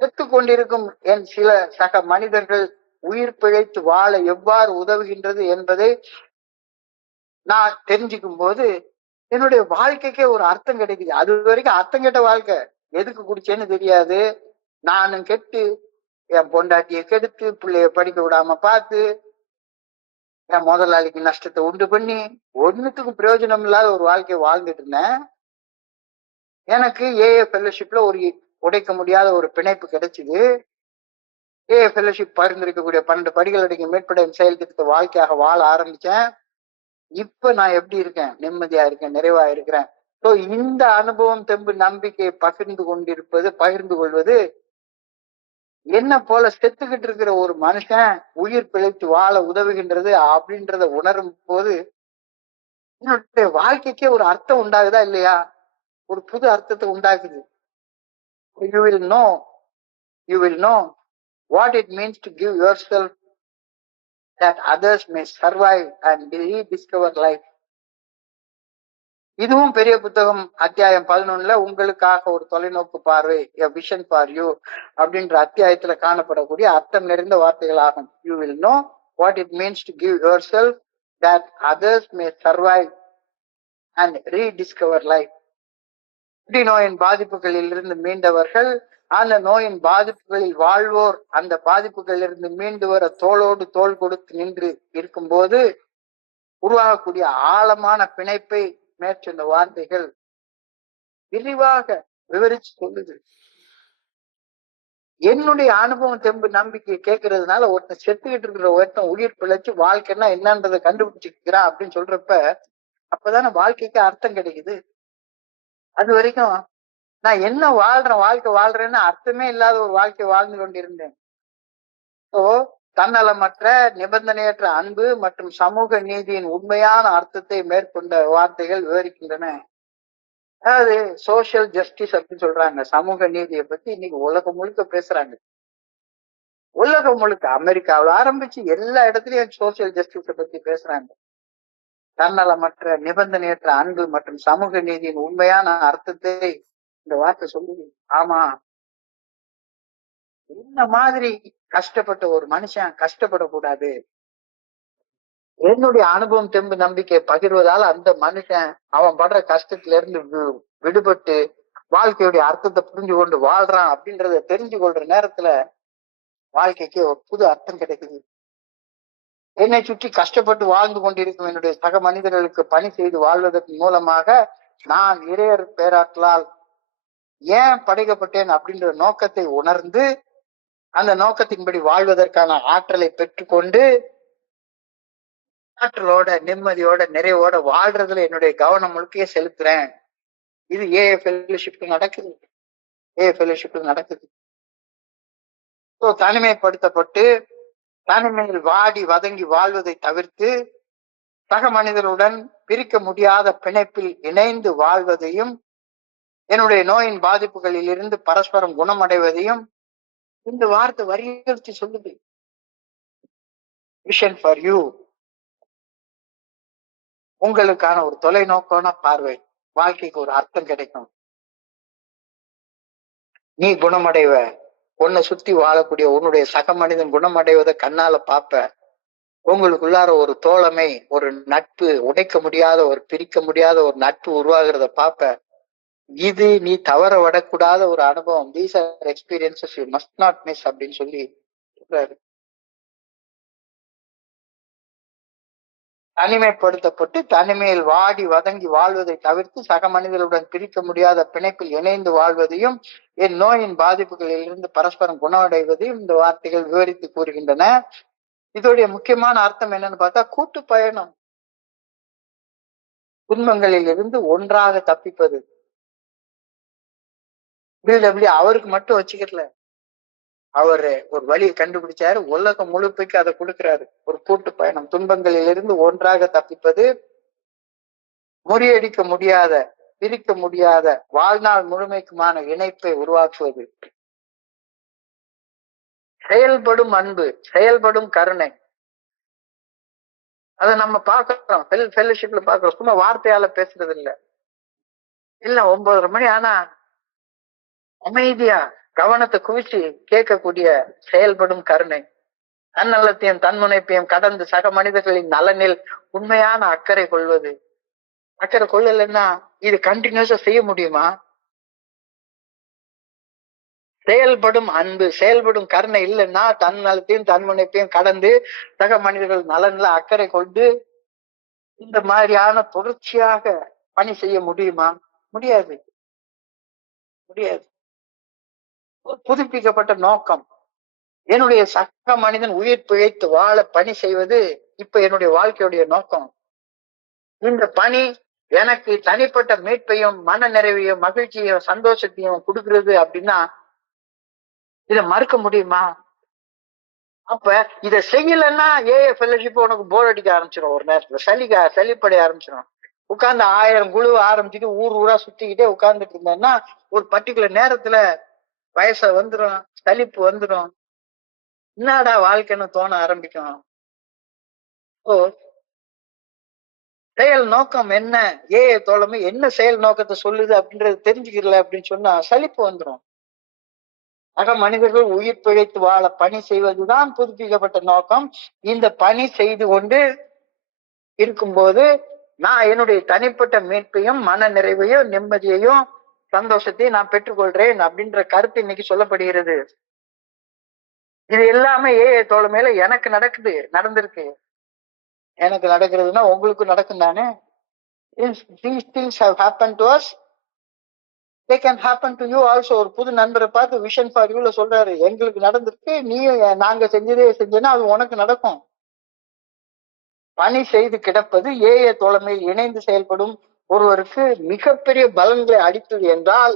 செத்துக் கொண்டிருக்கும் என் சில சக மனிதர்கள் உயிர் பிழைத்து வாழ எவ்வாறு உதவுகின்றது என்பதை நான் தெரிஞ்சுக்கும் போது என்னுடைய வாழ்க்கைக்கே ஒரு அர்த்தம் கிடைக்குது. அது வரைக்கும் அர்த்தம் கெட்ட வாழ்க்கை. எதுக்கு குடிச்சேன்னு தெரியாது. நானும் கெட்டு, என் பொண்டாட்டியை கெடுத்து, பிள்ளைய படிக்க விடாம பார்த்து, என் முதலாளிக்கு நஷ்டத்தை உண்டு பண்ணி, ஒண்ணுத்துக்கும் பிரயோஜனம் இல்லாத ஒரு வாழ்க்கையை வாழ்ந்துட்டு இருந்தேன். எனக்கு ஏஏ ஃபெல்லோஷிப்ல ஒரு உடைக்க முடியாத ஒரு பிணைப்பு கிடைச்சது. ஏஏ ஃபெல்லோஷிப் பரிந்துரைக்கக்கூடிய 12 படிகள் அடங்கிய மேற்படும் செயல் திட்டத்தை வாழ்க்கையாக வாழ ஆரம்பிச்சேன். இப்ப நான் எப்படி இருக்கேன், நிம்மதியா இருக்கேன், நிறைவா இருக்கிறேன். சோ இந்த அனுபவம் தெம்பு நம்பிக்கையை பகிர்ந்து கொள்வது என்ன போல செத்துக்கிட்டு இருக்கிற ஒரு மனுஷன் உயிர் பிழைத்து வாழ உதவுகின்றது அப்படின்றத உணரும் போது என்னுடைய வாழ்க்கைக்கே ஒரு அர்த்தம் உண்டாகுதா இல்லையா? ஒரு புது அர்த்தத்தை உண்டாக்குது. You will know what it means to give yourself that others may survive and rediscover life. இதுவும் பெரிய புத்தகம் அத்தியாயம் 11ல உங்களுக்காக ஒரு தொலைநோக்கு பார்வை, a vision for you அப்படின்ற அத்தியாயத்துல காணப்படக்கூடிய அர்த்தம் நிறைந்த வார்த்தைகள் ஆகும். You will know what it means to give yourself that others may survive and rediscover life. நோயின் பாதிப்புகளில் இருந்து மீண்டவர்கள், அந்த நோயின் பாதிப்புகளில் வாழ்வோர் அந்த பாதிப்புகளில் இருந்து மீண்டு வர தோளோடு தோள் கொடுத்து நின்று இருக்கும்போது உருவாகக்கூடிய ஆழமான பிணைப்பை மேற்சொன்ன வார்த்தைகள் விரிவாக விவரிச்சு சொல்லுது. என்னுடைய அனுபவம் தெம்பு நம்பிக்கையை கேட்கறதுனால ஒருத்தன் செத்துக்கிட்டு இருக்கிற ஒருத்தன் உயிர் பிழைச்சு வாழ்க்கைன்னா என்னன்றதை கண்டுபிடிச்சுக்கிறான் அப்படின்னு சொல்றப்ப அப்பதானே வாழ்க்கைக்கு அர்த்தம் கிடைக்குது. அது வரைக்கும் நான் என்ன வாழ்க்கை வாழ்றேன்னு அர்த்தமே இல்லாத ஒரு வாழ்க்கை வாழ்ந்து கொண்டிருந்தேன். தன்னலமற்ற நிபந்தனையற்ற அன்பு மற்றும் சமூக நீதியின் உண்மையான அர்த்தத்தை மேற்கொண்ட வார்த்தைகள் விவரிக்கின்றன. அதாவது சோசியல் ஜஸ்டிஸ் அப்படின்னு சொல்றாங்க. சமூக நீதியை பத்தி இன்னைக்கு உலகம் முழுக்க பேசுறாங்க. உலகம் முழுக்க அமெரிக்காவில் ஆரம்பிச்சு எல்லா இடத்துலயும் சோசியல் ஜஸ்டிஸை பத்தி பேசுறாங்க. தன்னலமற்ற நிபந்தனையற்ற அன்பு மற்றும் சமூக நீதியின் உண்மையான அர்த்தத்தை இந்த வார்த்தை சொல்லுது. ஆமா, இந்த மாதிரி கஷ்டப்பட்ட ஒரு மனுஷன் கஷ்டப்படக்கூடாது. என்னுடைய அனுபவம் தெம்பு நம்பிக்கை பகிர்வதால் அந்த மனுஷன் அவன் படுற கஷ்டத்துல இருந்து விடுபட்டு வாழ்க்கையுடைய அர்த்தத்தை புரிஞ்சு கொண்டு வாழ்றான் அப்படின்றத தெரிஞ்சு கொள்ற நேரத்துல வாழ்க்கைக்கு ஒரு புது அர்த்தம் கிடைக்குது. என்னை சுற்றி கஷ்டப்பட்டு வாழ்ந்து கொண்டிருக்கும் என்னுடைய சக மனிதர்களுக்கு பணி செய்து வாழ்வதற்கு மூலமாக நான் இறையர் பேராற்றலால் ஏன் படைக்கப்பட்டேன் அப்படின்ற நோக்கத்தை உணர்ந்து அந்த நோக்கத்தின்படி வாழ்வதற்கான ஆற்றலை பெற்றுக்கொண்டு ஆற்றலோட நிம்மதியோட நிறைவோட வாழ்றதுல என்னுடைய கவனம் முழுக்கைய செலுத்துறேன். இது ஏஏ ஃபெல்லோஷிப்ல நடக்குது. தனிமைப்படுத்தப்பட்டு தனிமையில் வாடி வதங்கி வாழ்வதை தவிர்த்து சக மனிதருடன் பிரிக்க முடியாத பிணைப்பில் இணைந்து வாழ்வதையும் என்னுடைய நோயின் பாதிப்புகளில் இருந்து பரஸ்பரம் குணமடைவதையும் இந்த வார்த்தை வலியுறுத்தி சொல்லுது. விஷன் ஃபார் யூ, உங்களுக்கான ஒரு தொலைநோக்கான பார்வை, வாழ்க்கைக்கு ஒரு அர்த்தம் கிடைக்கும். நீ குணமடைவ, உன்னை சுத்தி வாழக்கூடிய உன்னுடைய சக மனிதன் குணமடைவதை கண்ணால பாப்ப. உங்களுக்குள்ளார ஒரு தோழமை, ஒரு நட்பு, உடைக்க முடியாத ஒரு பிரிக்க முடியாத ஒரு நட்பு உருவாகிறத பாப்ப. இது நீ தவற விடக்கூடாத ஒரு அனுபவம். These are experiences you must not miss அப்படின்னு சொல்லி சொல்றாரு. தனிமைப்படுத்தப்பட்டு தனிமையில் வாடி வதங்கி வாழ்வதை தவிர்த்து சக மனிதர்களுடன் பிரிக்க முடியாத பிணைப்பில் இணைந்து வாழ்வதையும் என் நோயின் பாதிப்புகளில் இருந்து பரஸ்பரம் குணமடைவதையும் இந்த வார்த்தைகள் விவரித்து கூறுகின்றன. இதோடைய முக்கியமான அர்த்தம் என்னன்னு பார்த்தா கூட்டு பயணம், துன்பங்களில் இருந்து ஒன்றாக தப்பிப்பது. அவருக்கு மட்டும் வச்சுக்கல, அவரு ஒரு வழியை கண்டுபிடிச்சாரு, உலகம் முழுப்பைக்கு அதை கொடுக்கிறாரு. ஒரு கூட்டு பயணம், துன்பங்களில் இருந்து ஒன்றாக தப்பிப்பது, முறியடிக்க முடியாத பிரிக்க முடியாத வாழ்நாள் முழுமைக்குமான இணைப்பை உருவாக்குவது, செயல்படும் அன்பு, செயல்படும் கருணை. அதை நம்ம பாக்குறோம், ஃபெல்லோஷிப்ல பாக்குறோம். சும்மா வார்த்தையால பேசுறது இல்ல 9:30 மணி ஆனா அமைதியா கவனத்தை குவிச்சு கேட்கக்கூடிய செயல்படும் கருணை, தன்னலத்தையும் தன்முனைப்பையும் கடந்து சக மனிதர்களின் நலனில் உண்மையான அக்கறை கொள்வது. அக்கறை கொள்ளலைன்னா இது கண்டினியூஸா செய்ய முடியுமா? செயல்படும் அன்பு, செயல்படும் கருணை இல்லைன்னா தன்னலத்தையும் தன்முனைப்பையும் கடந்து சக மனிதர்கள் நலன்ல அக்கறை கொண்டு இந்த மாதிரியான தொடர்ச்சியாக பணி செய்ய முடியுமா? முடியாது, முடியாது. ஒரு புதுப்பிக்கப்பட்ட நோக்கம், என்னுடைய சக மனிதன் உயிர் பிழைத்து வாழ பணி செய்வது இப்ப என்னுடைய வாழ்க்கையுடைய நோக்கம். இந்த பணி எனக்கு தனிப்பட்ட மீட்பையும் மன நிறைவையும் மகிழ்ச்சியையும் சந்தோஷத்தையும் கொடுக்கிறது அப்படின்னா இதை மறுக்க முடியுமா? அப்ப இதை செய்யலன்னா ஃபெல்லோஷிப் உனக்கு போர் அடிக்க ஆரம்பிச்சிடும். ஒரு நேரத்துல சளிப்படைய ஆரம்பிச்சிடும். உட்கார்ந்து 1000 குழு ஆரம்பிச்சுட்டு ஊர் ஊரா சுத்திக்கிட்டே உட்கார்ந்துட்டு இருந்தேன்னா ஒரு பர்டிகுலர் நேரத்துல வயசு வந்துடும், சலிப்பு வந்துடும், என்னடா வாழ்க்கைன்னு தோண ஆரம்பிக்கும். செயல் நோக்கம் என்ன, தோழமை என்ன செயல் நோக்கத்தை சொல்லுது அப்படின்றது தெரிஞ்சுக்கல அப்படின்னு சொன்னா சலிப்பு வந்துடும். ஆக மனிதர்கள் உயிர் பிழைத்து வாழ பணி செய்வதுதான் புதுப்பிக்கப்பட்ட நோக்கம். இந்த பணி செய்து கொண்டு இருக்கும்போது நான் என்னுடைய தனிப்பட்ட மீட்பையும் மன நிறைவையும் நிம்மதியையும் சந்தோஷத்தையும் நான் பெற்றுக்கொள்றேன் அப்படின்ற கருத்து இன்னைக்கு சொல்லப்படுகிறது. இது எல்லாமே தோழமையில எனக்கு நடந்திருக்கு. எனக்கு நடக்கிறதுனா உங்களுக்கு நடக்கும் தானே. These things have happened to us, they can happen to you also. ஒரு புது நண்பரை பார்த்து விஷன் ஃபார் யூல சொல்றாரு, எங்களுக்கு நடந்திருக்கு, நீயும் நாங்க செஞ்சேன்னா அது உனக்கு நடக்கும். பணி செய்து கிடப்பது தோழமையில் இணைந்து செயல்படும் ஒருவருக்கு மிகப்பெரிய பலன்களை அளித்தது என்றால்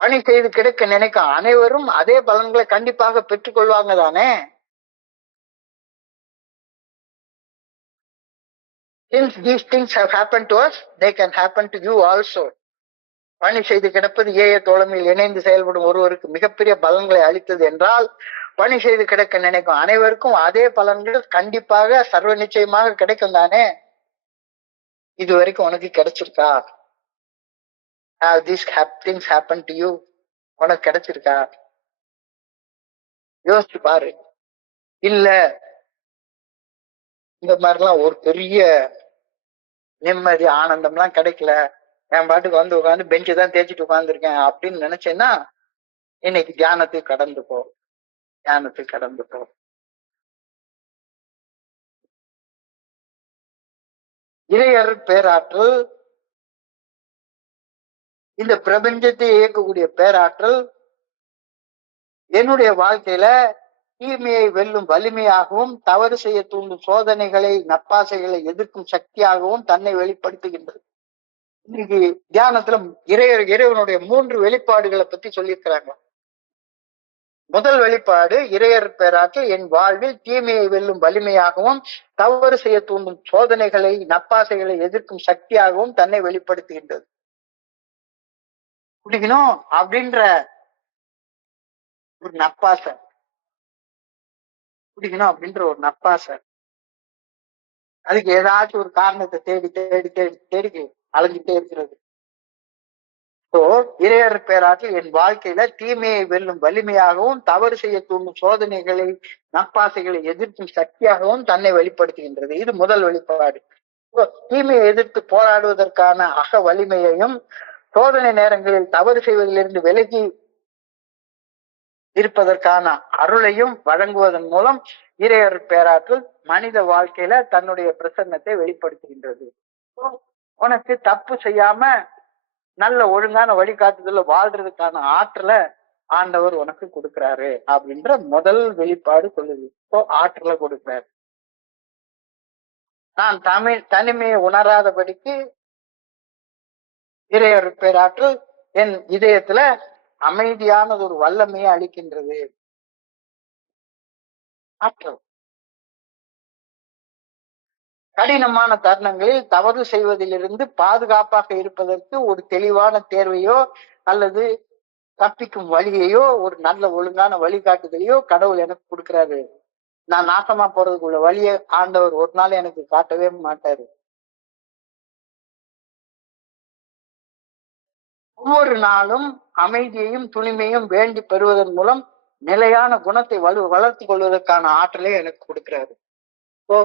பணி செய்து கிடக்க நினைக்கும் அனைவரும் அதே பலன்களை கண்டிப்பாக பெற்றுக்கொள்வாங்க தானே. Since these things have happened to us, they can happen to you also. பணி செய்து கிடப்பது தோழமையில் இணைந்து செயல்படும் ஒருவருக்கு மிகப்பெரிய பலன்களை அளித்தது என்றால் பணி செய்து கிடக்க நினைக்கும் அனைவருக்கும் அதே பலன்கள் கண்டிப்பாக சர்வ நிச்சயமாக கிடைக்கும் தானே. இது வரைக்கும் உனக்கு கிடைச்சிருக்கா? Have these things happened to you? உனக்கு கிடைச்சிருக்கா? யோசிச்சு பாரு. இல்ல இந்த மாதிரிலாம் ஒரு பெரிய நிம்மதி ஆனந்தம்லாம் கிடைக்கல, என் பாட்டுக்கு வந்து உட்காந்து பெஞ்சு தான் தேய்ச்சிட்டு உட்காந்துருக்கேன் அப்படின்னு நினைச்சேன்னா இன்னைக்கு தியானத்துக்கு கடந்து போ. இறையர் பேராற்றல், இந்த பிரபஞ்சத்தை இயக்கக்கூடிய பேராற்றல் என்னுடைய வாழ்க்கையில தீமையை வெல்லும் வலிமையாகவும் தவறு செய்ய தூண்டும் சோதனைகளை நப்பாசைகளை எதிர்க்கும் சக்தியாகவும் தன்னை வெளிப்படுத்துகின்றது. இன்னைக்கு தியானத்துல இறைவனுடைய 3 வெளிப்பாடுகளை பத்தி சொல்லியிருக்கிறாங்க. முதல் வெளிப்பாடு, இறையர் பேராற்றல் என் வாழ்வில் தீமையை வெல்லும் வலிமையாகவும் தவறு செய்ய தூண்டும் சோதனைகளை நப்பாசைகளை எதிர்க்கும் சக்தியாகவும் தன்னை வெளிப்படுத்துகின்றது. குடிக்கணும் அப்படின்ற ஒரு நப்பாசை, குடிக்கணும் அப்படின்ற ஒரு நப்பாசை, அதுக்கு ஏதாச்சும் ஒரு காரணத்தை தேடி தேடி தேடி தேடி அலைஞ்சிட்டே இருக்கிறது. இறையர் பேராற்றல் என் வாழ்க்கையில தீமையை வெல்லும் வலிமையாகவும் தவறு செய்ய தூண்டும் சோதனைகளை நப்பாசைகளை எதிர்க்கும் சக்தியாகவும் தன்னை வெளிப்படுத்துகின்றது. இது முதல் வெளிப்பாடு. தீமையை எதிர்த்து போராடுவதற்கான அக வலிமையையும் சோதனை நேரங்களில் தவறு செய்வதிலிருந்து விலகி இருப்பதற்கான அருளையும் வழங்குவதன் மூலம் இறையர் பேராற்றல் மனித வாழ்க்கையில தன்னுடைய பிரசன்னத்தை வெளிப்படுத்துகின்றது. உனக்கு தப்பு செய்யாம நல்ல ஒழுங்கான வழிகாட்டுதல வாழ்றதுக்கான ஆற்றலை ஆண்டவர் உனக்கு கொடுக்கிறாரு அப்படின்ற முதல் வெளிப்பாடு சொல்லுது. ஆற்றலை கொடுக்கிறாரு. நான் தனிமையை உணராதபடிக்கு இறையர் பேராற்றல் என் இதயத்துல அமைதியானது ஒரு வல்லமையை அளிக்கின்றது. ஆற்றல் கடினமான தருணங்களில் தவறு செய்வதிலிருந்து பாதுகாப்பாக இருப்பதற்கு ஒரு தெளிவான தேர்வையோ அல்லது தப்பிக்கும் வழியையோ ஒரு நல்ல ஒழுங்கான வழிகாட்டுதலையோ கடவுள் எனக்கு கொடுக்கிறாரு. நான் நாசமா போறதுக்குள்ள வழியை ஆண்டவர் ஒரு நாள் எனக்கு காட்டவே மாட்டாரு. ஒவ்வொரு நாளும் அமைதியையும் துணிமையும் வேண்டி பெறுவதன் மூலம் நிலையான குணத்தை வளர்த்து கொள்வதற்கான ஆற்றலை எனக்கு கொடுக்கிறாரு. இப்போ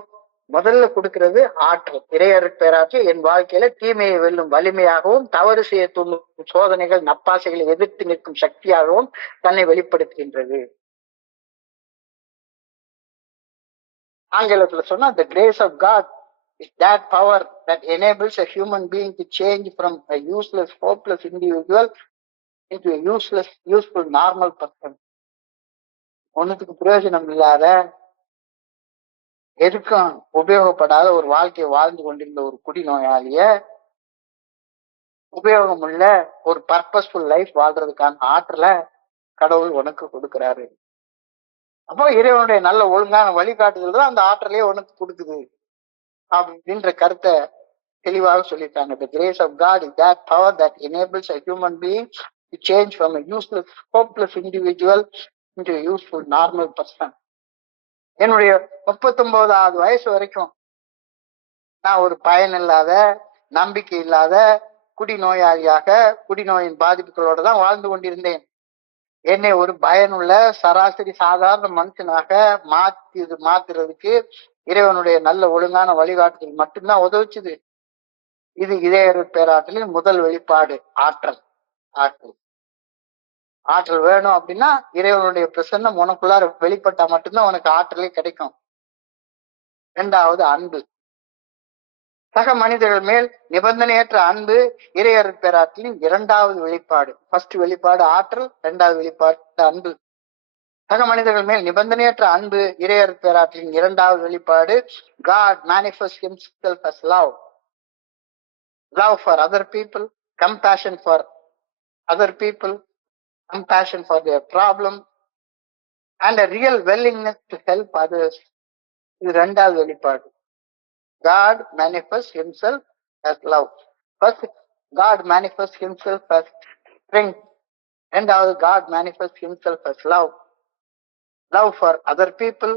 முதல்ல கொடுக்கிறது ஆற்றல், இறையருட் பேராற்றல் என் வாழ்க்கையில தீமையை வெல்லும் வலிமையாகவும் தவறு செய்ய தூண்டும் சோதனைகள் நப்பாசைகளை எதிர்த்து நிற்கும் சக்தியாகவும் தன்னை வெளிப்படுத்துகின்றது. ஆங்கிலத்துல சொன்னா the grace of God is that power that enables a human being to change from a useless, hopeless individual into a useful, normal person. ஒண்ணுத்துக்கு பிரயோஜனம் இல்லாத, எதுக்கும் உபயோகப்படாத ஒரு வாழ்க்கையை வாழ்ந்து கொண்டிருந்த ஒரு குடிநோயாளிய உபயோகமுள்ள ஒரு பர்பஸ்ஃபுல் லைஃப் வாழ்றதுக்கான ஆற்றலை கடவுள் உனக்கு கொடுக்கிறாரு. அப்போ இறைவனுடைய நல்ல ஒழுங்கான வழிகாட்டுதல் தான் அந்த ஆற்றலையே உனக்கு கொடுக்குது அப்படின்ற கருத்தை தெளிவாக சொல்லிட்டாங்க. The grace of God is that power that enables a human being to change from a useless, hopeless individual into a useful, normal person. என்னுடைய 39வது வயசு வரைக்கும் நான் ஒரு பயன் இல்லாத, நம்பிக்கை இல்லாத குடிநோயாளியாக குடிநோயின் பாதிப்புகளோட தான் வாழ்ந்து கொண்டிருந்தேன். என்னை ஒரு பயனுள்ள சராசரி சாதாரண மனுஷனாக மாத்துறதுக்கு இறைவனுடைய நல்ல ஒழுங்கான வழிகாட்டுதல் மட்டும்தான் உதவுச்சுது. இது இறையருட் பேராற்றலின் முதல் வெளிப்பாடு, ஆற்றல். ஆற்றல் ஆற்றல் வேணும் அப்படின்னா இறைவனுடைய பிரசன்னம் உனக்குள்ளார வெளிப்பட்டா மட்டும்தான் உனக்கு ஆற்றலே கிடைக்கும். இரண்டாவது அன்பு. சக மனிதர்கள் மேல் நிபந்தனையற்ற அன்பு இறையருட் பேராற்றலின் இரண்டாவது வெளிப்பாடு. ஃபர்ஸ்ட் வெளிப்பாடு ஆற்றல், இரண்டாவது வெளிப்பாடு அன்பு. சக மனிதர்கள் மேல் நிபந்தனையற்ற அன்பு இறையருட் பேராற்றலின் இரண்டாவது வெளிப்பாடு. God manifests himself as love. Love for other people, compassion for other people, compassion for their problem, and a real willingness to help others. இது இரண்டாவது வெளிப்பாடு. God manifests himself as love. First, God manifests himself as strength. இரண்டாவது, God manifests himself as love. Love for other people,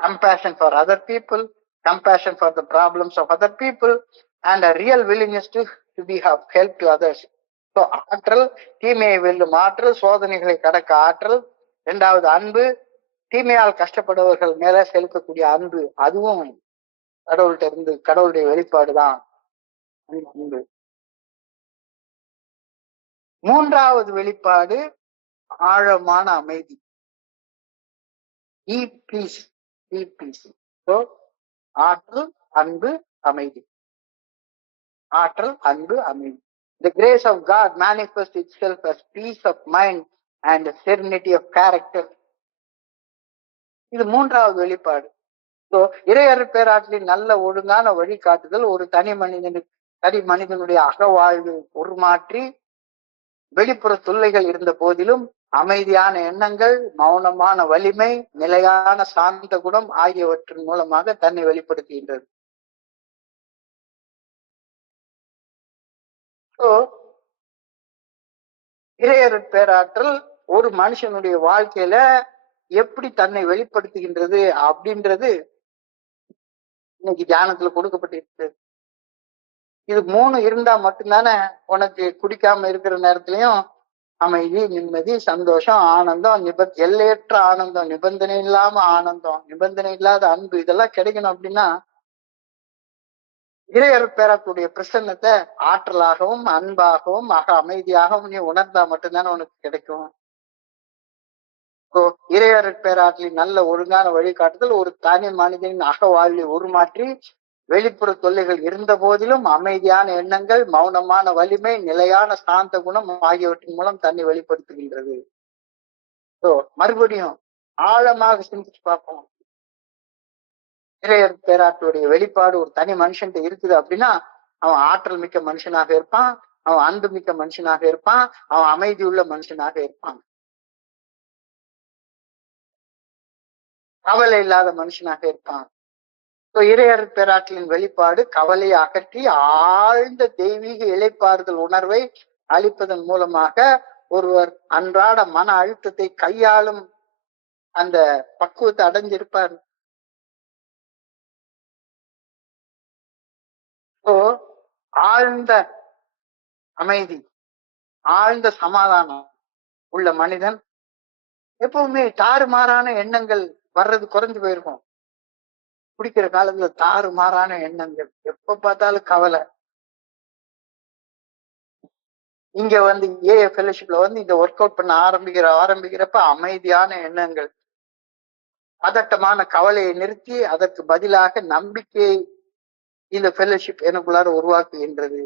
compassion for other people, compassion for the problems of other people, and a real willingness to be of help to others. So, ஆற்றல், தீமையை வெல்லும் ஆற்றல், சோதனைகளை கடக்க ஆற்றல். இரண்டாவது அன்பு, தீமையால் கஷ்டப்படுபவர்கள் மேல செலுத்தக்கூடிய அன்பு, அதுவும் கடவுள்கிட்ட இருந்து கடவுளுடைய வெளிப்பாடுதான் அன்பு. மூன்றாவது வெளிப்பாடு ஆழமான அமைதி, deep peace. So, ஆற்றல், அன்பு, அமைதி. ஆற்றல், அன்பு, அமைதி. The grace of God manifests itself as peace of mind and serenity of character. இது மூன்றாவது வெளிப்பாடு. ஸோ இறையருட் பேராற்றலின் நல்ல ஒழுங்கான வழிகாட்டுதல் ஒரு தனி மனிதனுடைய அகவாழ்வு உருமாற்றி வெளிப்புற தொல்லைகள் இருந்த போதிலும் அமைதியான எண்ணங்கள், மௌனமான வலிமை, நிலையான சாந்த குணம் ஆகியவற்றின் மூலமாக தன்னை வெளிப்படுத்துகின்றது. இறையருட் பேராற்றல் ஒரு மனுஷனுடைய வாழ்க்கையில எப்படி தன்னை வெளிப்படுத்துகின்றது அப்படின்றது இன்னைக்கு தியானத்துல கொடுக்கப்பட்டிருக்கு. இது மூணு இருந்தா மட்டும்தானே உனக்கு குடிக்காம இருக்கிற நேரத்திலையும் அமைதி, நிம்மதி, சந்தோஷம், ஆனந்தம், எல்லையற்ற ஆனந்தம், நிபந்தனை இல்லாம ஆனந்தம், நிபந்தனை இல்லாத அன்பு, இதெல்லாம் கிடைக்கணும். அப்படின்னா இறையருட் பேராற்றலுடைய பிரசன்னத்தை ஆற்றலாகவும் அன்பாகவும் அமைதியாகவும் நீ உணர்ந்தா மட்டும்தானே உனக்கு கிடைக்கும். இறையருட் பேராற்றலின் நல்ல ஒழுங்கான வழிகாட்டுதல் ஒரு தனி மனிதனின் அகவாழ்வை உருமாற்றி வெளிப்புற தொல்லைகள் இருந்த போதிலும் அமைதியான எண்ணங்கள், மௌனமான வலிமை, நிலையான சாந்த குணம் ஆகியவற்றின் மூலம் தன்னை வெளிப்படுத்துகின்றது. மறுபடியும் ஆழமாக சிந்திச்சு பார்ப்போம். இறையருட் பேராற்றலுடைய வெளிப்பாடு ஒரு தனி மனுஷன் இருக்குது அப்படின்னா அவன் ஆற்றல் மிக்க மனுஷனாக இருப்பான், அவன் அன்பு மிக்க மனுஷனாக இருப்பான், அவன் அமைதி உள்ள மனுஷனாக இருப்பான், கவலை இல்லாத மனுஷனாக இருப்பான். இறையருட் பேராற்றலின் வெளிப்பாடு கவலையை அகற்றி ஆழ்ந்த தெய்வீக இளைப்பாறுதல் உணர்வை அளிப்பதன் மூலமாக ஒருவர் அன்றாட மன அழுத்தத்தை கையாளும் அந்த பக்குவத்தை அடைஞ்சிருப்பார். இப்போ ஆழ்ந்த அமைதி, ஆழ்ந்த சமாதானம் உள்ள மனிதன் எப்பவுமே தாறுமாறான எண்ணங்கள் வர்றது குறைஞ்சு போயிருக்கும். குடிக்கிற காலத்துல தாறுமாறான எண்ணங்கள், எப்ப பார்த்தாலும் கவலை. இங்க வந்து ஏஏ ஃபெலோஷிப்ல வந்து இந்த ஒர்க் அவுட் பண்ண ஆரம்பிக்கிறப்ப அமைதியான எண்ணங்கள், பதட்டமான கவலையை நிறுத்தி அதற்கு பதிலாக நம்பிக்கையை இந்த ஃபெலோஷிப் எனக்குள்ளார உருவாக்குகின்றது.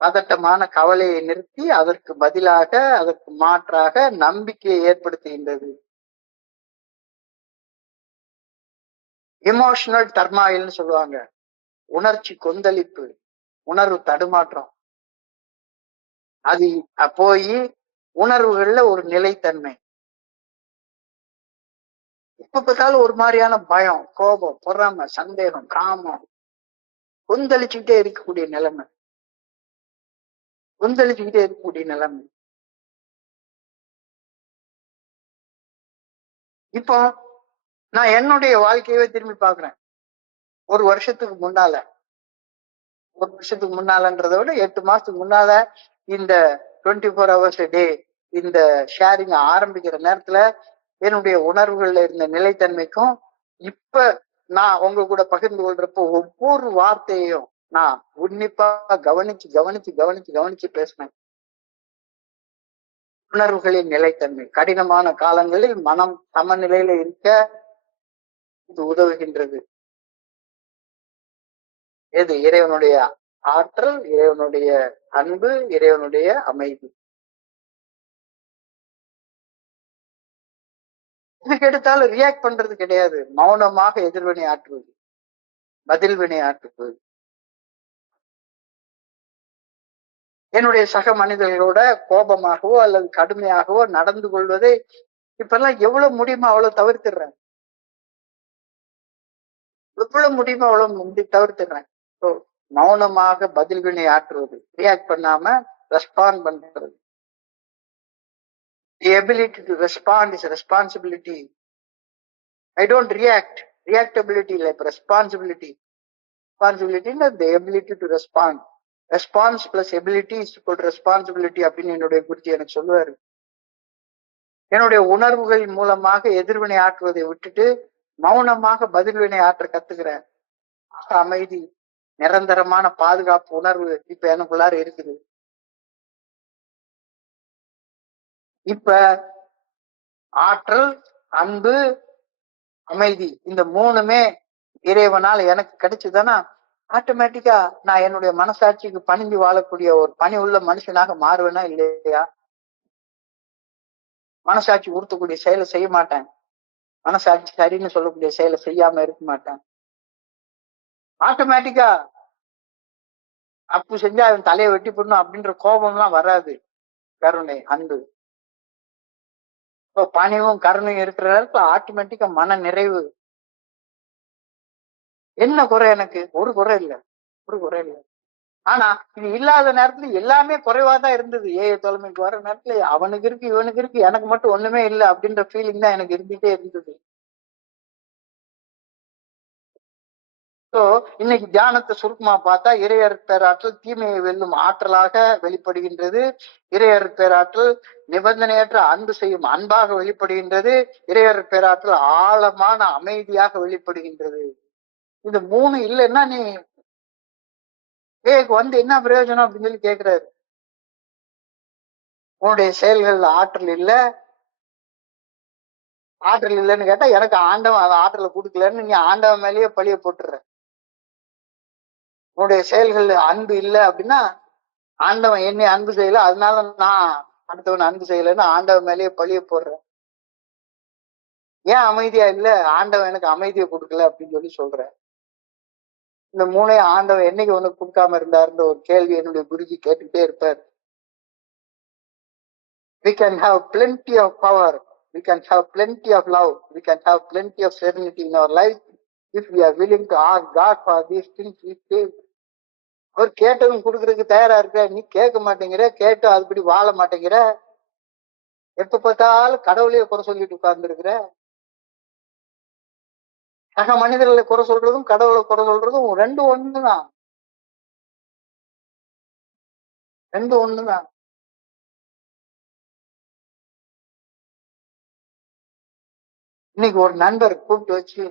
பதட்டமான கவலையை நிறுத்தி அதற்கு பதிலாக, அதற்கு மாற்றாக நம்பிக்கையை ஏற்படுத்துகின்றது. எமோஷனல் டர்மாயில்னு சொல்லுவாங்க, உணர்ச்சி கொந்தளிப்பு, உணர்வு தடுமாற்றம். அது போய் உணர்வுகள்ல ஒரு நிலைத்தன்மை. இப்ப பார்த்தாலும் ஒரு மாதிரியான பயம், கோபம், பொறாமை, சந்தேகம், காமம், கொந்தளிச்சுக்கிட்டே இருக்கக்கூடிய நிலைமை, கொந்தளிச்சுக்கிட்டே இருக்கக்கூடிய நிலைமை. இப்போ நான் என்னுடைய வாழ்க்கையவே திரும்பி பாக்குறேன். ஒரு வருஷத்துக்கு முன்னாலன்றதை விட 8 மாசத்துக்கு முன்னால இந்த 24 hours a day இந்த ஷேரிங் ஆரம்பிக்கிற நேரத்துல என்னுடைய உணர்வுகள்ல இருந்த நிலைத்தன்மைக்கும் இப்ப நான் உங்க கூட பகிர்ந்து கொள்றப்போ ஒவ்வொரு வார்த்தையையும் நான் உன்னிப்பா கவனிச்சு பேசினேன். உணர்வுகளின் நிலைத்தன்மை கடினமான காலங்களில் மனம் சமநிலையில இருக்க இது உதவுகின்றது. எது? இறைவனுடைய ஆற்றல், இறைவனுடைய அன்பு, இறைவனுடைய அமைதி. இதுக்கு எடுத்தாலும் ரியாக்ட் பண்றது கிடையாது, மௌனமாக எதிர்வினை ஆற்றுவது, பதில் வினை ஆற்றுவது. என்னுடைய சக மனிதர்களோட கோபமாகவோ அல்லது கடுமையாகவோ நடந்து கொள்வதை இப்பெல்லாம் எவ்வளவு முடியுமோ அவ்வளவு தவிர்த்துடுறேன். எவ்வளவு முடியுமோ அவ்வளவு தவிர்த்துடுறேன். மௌனமாக பதில் வினை ஆற்றுவது, ரியாக்ட் பண்ணாம ரெஸ்பாண்ட் பண்றது. The ability to respond is a responsibility. I don't react. Reactability like responsibility. Responsibility is the ability to respond. Response plus ability is equal to responsibility அப்படின்னு என்னுடைய குருஜி எனக்கு சொல்லுவாரு. என்னுடைய உணர்வுகள் மூலமாக எதிர்வினை ஆற்றுவதை விட்டுட்டு மௌனமாக பதில்வினை ஆற்ற கத்துக்கிறேன். அமைதி, நிரந்தரமான பாதுகாப்பு உணர்வு இப்ப எனக்குள்ளார இருக்குது. இப்ப ஆற்றல், அன்பு, அமைதி இந்த மூணுமே இறைவனால் எனக்கு கிடைச்சதுன்னா ஆட்டோமேட்டிக்கா நான் என்னுடைய மனசாட்சிக்கு பணிஞ்சு வாழக்கூடிய ஒரு பணி உள்ள மனுஷனாக மாறுவேனா இல்லையா? மனசாட்சி உறுத்தக்கூடிய செயலை செய்ய மாட்டேன், மனசாட்சி சரின்னு சொல்லக்கூடிய செயலை செய்யாம இருக்க மாட்டேன். ஆட்டோமேட்டிக்கா அப்பு செஞ்சா அவன் தலையை வெட்டி போடணும் அப்படின்ற கோபம்லாம் வராது. கருணை, அன்பு, இப்போ பணிவும் கருணையும் இருக்கிற நேரத்துல ஆட்டோமேட்டிக்கா மன நிறைவு. என்ன குறை எனக்கு? ஒரு குறை இல்லை. ஆனா இது இல்லாத நேரத்துல எல்லாமே குறைவாதான் இருந்தது. தலைமைக்கு வர நேரத்துல அவனுக்கு இருக்கு, இவனுக்கு இருக்கு, எனக்கு மட்டும் ஒண்ணுமே இல்லை அப்படின்ற ஃபீலிங் தான் எனக்கு இருந்துட்டே இருந்தது. ஸோ இன்னைக்கு தியானத்தை சுருக்கமா பார்த்தா இறையர் பேராற்றல் தீமையை வெல்லும் ஆற்றலாக வெளிப்படுகின்றது. இறையர் பேராற்றல் நிபந்தனையற்ற அன்பு செய்யும் அன்பாக வெளிப்படுகின்றது. இறையர் பேராற்றல் ஆழமான அமைதியாக வெளிப்படுகின்றது. இந்த மூணு இல்லைன்னா நீ வந்து என்ன பிரயோஜனம் அப்படின்னு சொல்லி கேட்கிறாரு. உன்னுடைய செயல்கள்ல ஆற்றல் இல்லைன்னு கேட்டா எனக்கு ஆண்டவன் அதை ஆற்றலை கொடுக்கலன்னு நீ ஆண்டவன் மேலேயே பழிய போட்டுற. உன்னுடைய செயல்கள் அன்பு இல்லை அப்படின்னா ஆண்டவன் என்னை அன்பு செய்யல, அதனால நான் அடுத்தவன் அன்பு செய்யலைன்னு ஆண்டவன் மேலேயே பழிய போடுறேன். ஏன் அமைதியா இல்லை? ஆண்டவன் எனக்கு அமைதியை கொடுக்கல அப்படின்னு சொல்லி சொல்றேன். இந்த மூணையும் ஆண்டவன் என்னைக்கு உனக்கு கொடுக்காம இருந்தாருன்ற ஒரு கேள்வி என்னுடைய குருஜி கேட்டுக்கிட்டே இருப்பார். We can have plenty of power, we can have plenty of love, we can have plenty of serenity in our life if we are willing to ask God for these things we say. அவர் கேட்டதும் கொடுக்கறதுக்கு தயாரா இருக்க, நீ கேட்க மாட்டேங்கிற, கேட்டு அதுபடி வாழ மாட்டேங்கிற, எப்ப பார்த்தாலும் கடவுளையே குறை சொல்லிட்டு உட்கார்ந்து இருக்கிற. சக மனிதர்களை குறை சொல்றதும் கடவுளை குறை சொல்றதும் ரெண்டு ஒண்ணுதான். ரெண்டும் ஒண்ணுதான். இன்னைக்கு ஒரு நண்பர் கூப்பிட்டு வச்சு,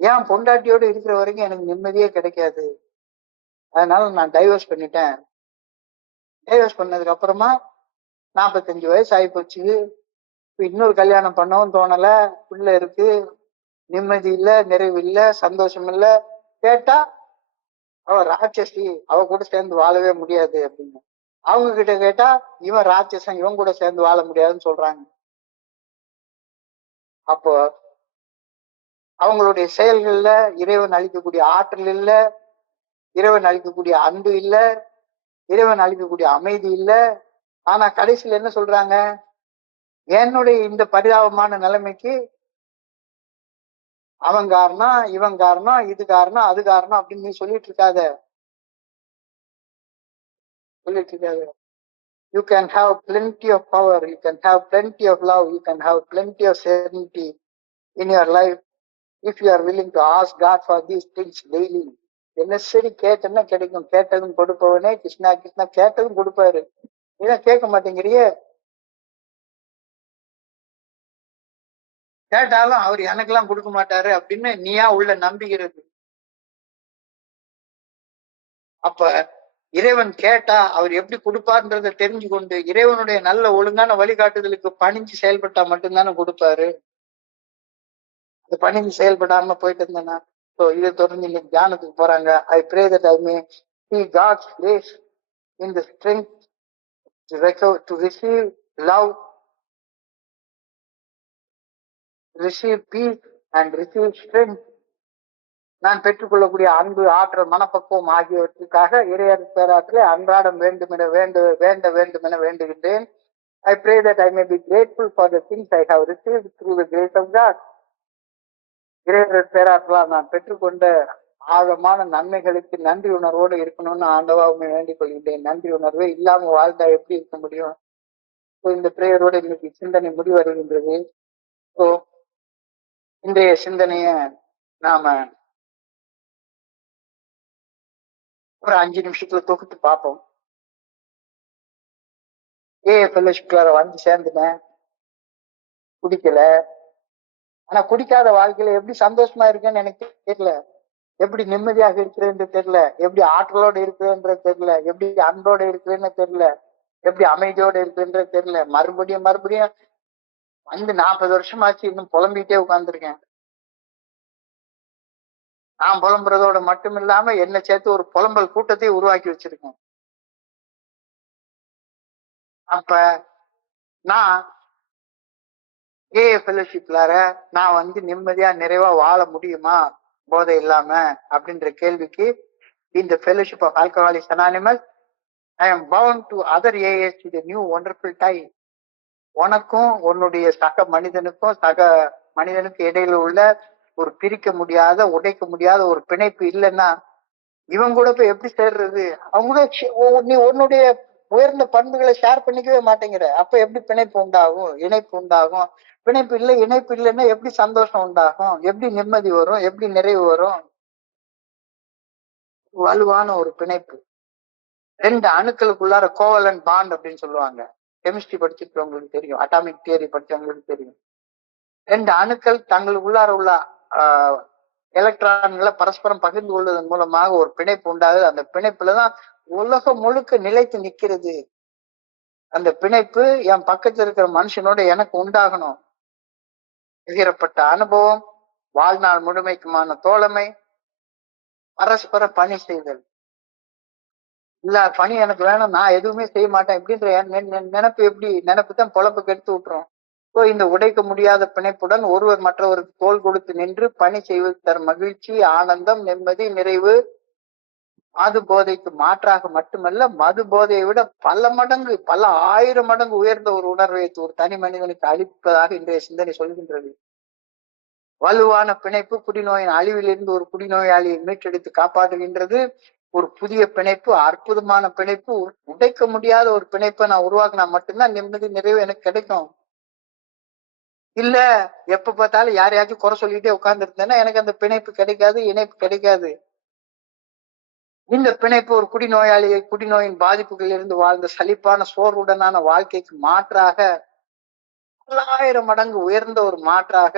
ஏன் பொண்டாட்டியோட இருக்கிற வரைக்கும் எனக்கு நிம்மதியே கிடைக்காது, அதனால நான் டைவர்ஸ் பண்ணிட்டேன். டைவர்ஸ் பண்ணதுக்கு அப்புறமா 45 வயசு ஆகி போச்சு, இன்னொரு கல்யாணம் பண்ணவும் தோணல, பிள்ளை இருக்கு, நிம்மதி இல்ல, நிறைவு இல்ல, சந்தோஷம் இல்ல. கேட்டா அவ ராட்சசி, அவ கூட சேர்ந்து வாழவே முடியாது அப்படின்னு. அவங்க கிட்ட கேட்டா இவன் ராட்சசன், இவன் கூட சேர்ந்து வாழ முடியாதுன்னு சொல்றாங்க. அப்போ அவங்களுடைய செயல்கள்ல இறைவன் அளிக்கக்கூடிய ஆற்றல் இல்ல, இறைவன் அளிக்கக்கூடிய அன்பு இல்ல, இறைவன் அளிக்கக்கூடிய அமைதி இல்ல. ஆனா கடைசியில என்ன சொல்றாங்க, என்னுடைய இந்த பரிதாபமான நிலைமைக்கு அவன் காரணம், இவன் காரணம், இது காரணம், அது காரணம் அப்படின்னு நீ சொல்லிட்டு இருக்காத. You can have plenty of power, you can have plenty of love, you can have plenty of serenity in your life if you are willing to ask God for these things daily. என்ன சரி கேட்டேன்னா கிடைக்கும், கேட்டதும் கொடுப்பவனே கிருஷ்ணா கிருஷ்ணா, கேட்டதும் கொடுப்பாரு. இதான் கேட்க மாட்டேங்கிறியே. கேட்டாலும் அவர் எனக்கெல்லாம் கொடுக்க மாட்டாரு அப்படின்னு நீயா உள்ள நம்பிக்கிறது. அப்ப இறைவன் கேட்டா அவர் எப்படி கொடுப்பார்ன்றத தெரிஞ்சு கொண்டு இறைவனுடைய நல்ல ஒழுங்கான வழிகாட்டுதலுக்கு பணிஞ்சு செயல்பட்டா மட்டும்தானே கொடுப்பாரு. அது பணிஞ்சு செயல்படாம போயிட்டு இருந்தேன்னா, ஸோ இதை தொடர்ந்து இன்னைக்கு தியானத்துக்கு போறாங்க. I pray that I May see God's grace in the strength to receive love, receive peace and receive strength. நான் பெற்றுக்கொள்ளக்கூடிய அன்பு, ஆற்றல், மனப்பக்குவம் ஆகியவற்றுக்காக இறையர் பேராற்றலை அன்றாடம் வேண்டுமென வேண்டுமென வேண்டுகின்றேன். I pray that I may be grateful for the things I have received through the grace of God. இறையர் பேராற்றலால் நான் பெற்றுக்கொண்ட ஆழமான நன்மைகளுக்கு நன்றி உணர்வோடு இருக்கணும்னு ஆண்டவா உண்மை வேண்டிக் கொள்கின்றேன். நன்றி உணர்வே இல்லாம வாழ்ந்தா எப்படி இருக்க முடியும்? இந்த பிரேயரோட இன்னைக்கு சிந்தனை முடிவடைகின்றது. ஸோ இன்றைய சிந்தனைய நாம ஒரு 5 நிமிஷத்துல தொகுத்து பார்ப்போம். ஃபெல்லோஷிப்ல வந்து சேர்ந்துட்டேன், குடிக்கல. ஆனா குடிக்காத வாழ்க்கையில எப்படி சந்தோஷமா இருக்கேன்னு எனக்கு தெரியல, எப்படி நிம்மதியாக இருக்கிறேன்னு தெரியல, எப்படி ஆற்றலோட இருக்கிறேன்றது தெரியல, எப்படி அன்போட இருக்கிறேன்னு தெரியல, எப்படி அமைதியோட இருக்குன்றது தெரியல. மறுபடியும் வந்து 40 வருஷமாச்சு, இன்னும் புலம்பிட்டே உட்கார்ந்துருக்கேன். நான் புலம்புறதோட மட்டும் இல்லாம என்ன சேர்த்து ஒரு புலம்பல் கூட்டத்தை உருவாக்கி வச்சிருக்கேன். அப்ப நான் ஃபெல்லோஷிப்ல நான் வந்து நிம்மதியா நிறைவா வாழ முடியுமா போதை இல்லாம அப்படின்ற கேள்விக்கு, இந்த fellowship of alcoholics anonymous I am bound to other AS to the new wonderful tie. உனக்கும் உன்னுடைய சக மனிதனுக்கு இடையில உள்ள ஒரு பிரிக்க முடியாத, உடைக்க முடியாத ஒரு பிணைப்பு இல்லைன்னா இவன் கூட போய் எப்படி சேர்றது? அவங்க நீ உன்னுடைய உயர்ந்த பண்புகளை ஷேர் பண்ணிக்கவே மாட்டேங்கிற, அப்ப எப்படி பிணைப்பு உண்டாகும், இணைப்பு உண்டாகும்? பிணைப்பு இல்லை, இணைப்பு இல்லைன்னா எப்படி சந்தோஷம் உண்டாகும்? எப்படி நிம்மதி வரும்? எப்படி நிறைவு வரும்? வலுவான ஒரு பிணைப்பு. 2 அணுக்களுக்குள்ளார கோவலன் பாண்ட் அப்படின்னு சொல்லுவாங்க. கெமிஸ்ட்ரி படிச்சிருக்கவங்களுக்கு தெரியும், அட்டாமிக் தியரி படிச்சவங்களுக்கு தெரியும். 2 அணுக்கள் தங்களுக்குள்ளார உள்ள எலக்ட்ரான்களை பரஸ்பரம் பகிர்ந்து கொள்வதன் மூலமாக ஒரு பிணைப்பு உண்டாகுது. அந்த பிணைப்புலதான் உலகம் முழுக்க நிலைத்து நிக்கிறது. அந்த பிணைப்பு என் பக்கத்துல இருக்கிற மனுஷனோட எனக்கு உண்டாகணும். பகிரப்பட்ட அனுபவம், வாழ்நாள் முழுமைக்குமான தோழமை, பரஸ்பர பணி செய்தல். இல்ல பணி எனக்கு வேணும், நான் எதுவுமே செய்ய மாட்டேன் இப்படின்ற நினைப்பு தான் பொழப்புக்கு எடுத்து விட்டுரும். இந்த உடைக்க முடியாத பிணைப்புடன் ஒருவர் மற்றவருக்கு தோள் கொடுத்து நின்று பணி செய்வது தரும் மகிழ்ச்சி, ஆனந்தம், நிம்மதி, நிறைவு மது போதைக்கு மாற்றாக மட்டுமல்ல, மது போதையை விட பல மடங்கு, பல 1000 மடங்கு உயர்ந்த ஒரு உணர்வை ஒரு தனி மனிதனுக்கு அளிப்பதாக இன்றைய சிந்தனை சொல்கின்றது. வலுவான பிணைப்பு குடிநோயின் அழிவிலிருந்து ஒரு குடிநோயாளியை மீட்டெடுத்து காப்பாற்றுகின்றது. ஒரு புதிய பிணைப்பு, அற்புதமான பிணைப்பு, உடைக்க முடியாத ஒரு பிணைப்பை நான் உருவாக்கினா மட்டும்தான் நிம்மதி, நிறைவு எனக்கு கிடைக்கும். இல்ல எப்ப பார்த்தாலும் யாரையாச்சும் குறை சொல்லிட்டே உட்கார்ந்து இருந்தேன்னா எனக்கு அந்த பிணைப்பு கிடைக்காது, இணைப்பு கிடைக்காது. இந்த பிணைப்பு ஒரு குடிநோயாளியை குடிநோயின் பாதிப்புகளில் இருந்து வாழ்ந்த சலிப்பான சோர்வுடனான வாழ்க்கைக்கு மாற்றாக 1000 மடங்கு உயர்ந்த ஒரு மாற்றாக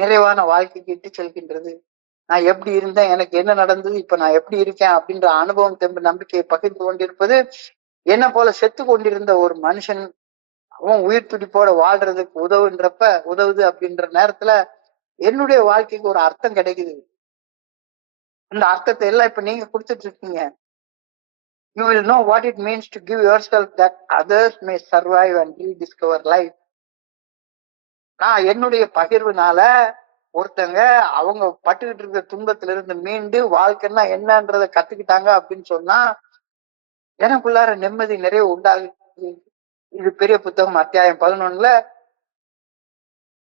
நிறைவான வாழ்க்கைக்கு இட்டு செல்கின்றது. நான் எப்படி இருந்தேன், எனக்கு என்ன நடந்தது, இப்ப நான் எப்படி இருக்கேன் அப்படின்ற அனுபவம் தெம்பு நம்பிக்கையை பகிர்ந்து கொண்டிருப்பது என்ன போல செத்து கொண்டிருந்த ஒரு மனுஷன் அவன் உயிர் துடிப்போட வாழ்றதுக்கு உதவுது அப்படின்ற நேரத்துல என்னுடைய வாழ்க்கைக்கு ஒரு அர்த்தம் கிடைக்குது. அந்த அர்த்தத்தை எல்லாம் இப்ப நீங்க கொடுத்துட்டு இருக்கீங்க. You will know what it means to give yourself that others may survive and rediscover life. நான் என்னுடைய பகிர்வுனால ஒருத்தங்க அவங்க பட்டுக்கிட்டு இருக்கிற துன்பத்துல இருந்து மீண்டு வாழ்க்கைன்னா என்னன்றதை கத்துக்கிட்டாங்க அப்படின்னு சொன்னா எனக்குள்ளார நிம்மதி நிறைவு உண்டாகுது. இது பெரிய புத்தகம் அத்தியாயம் 11ல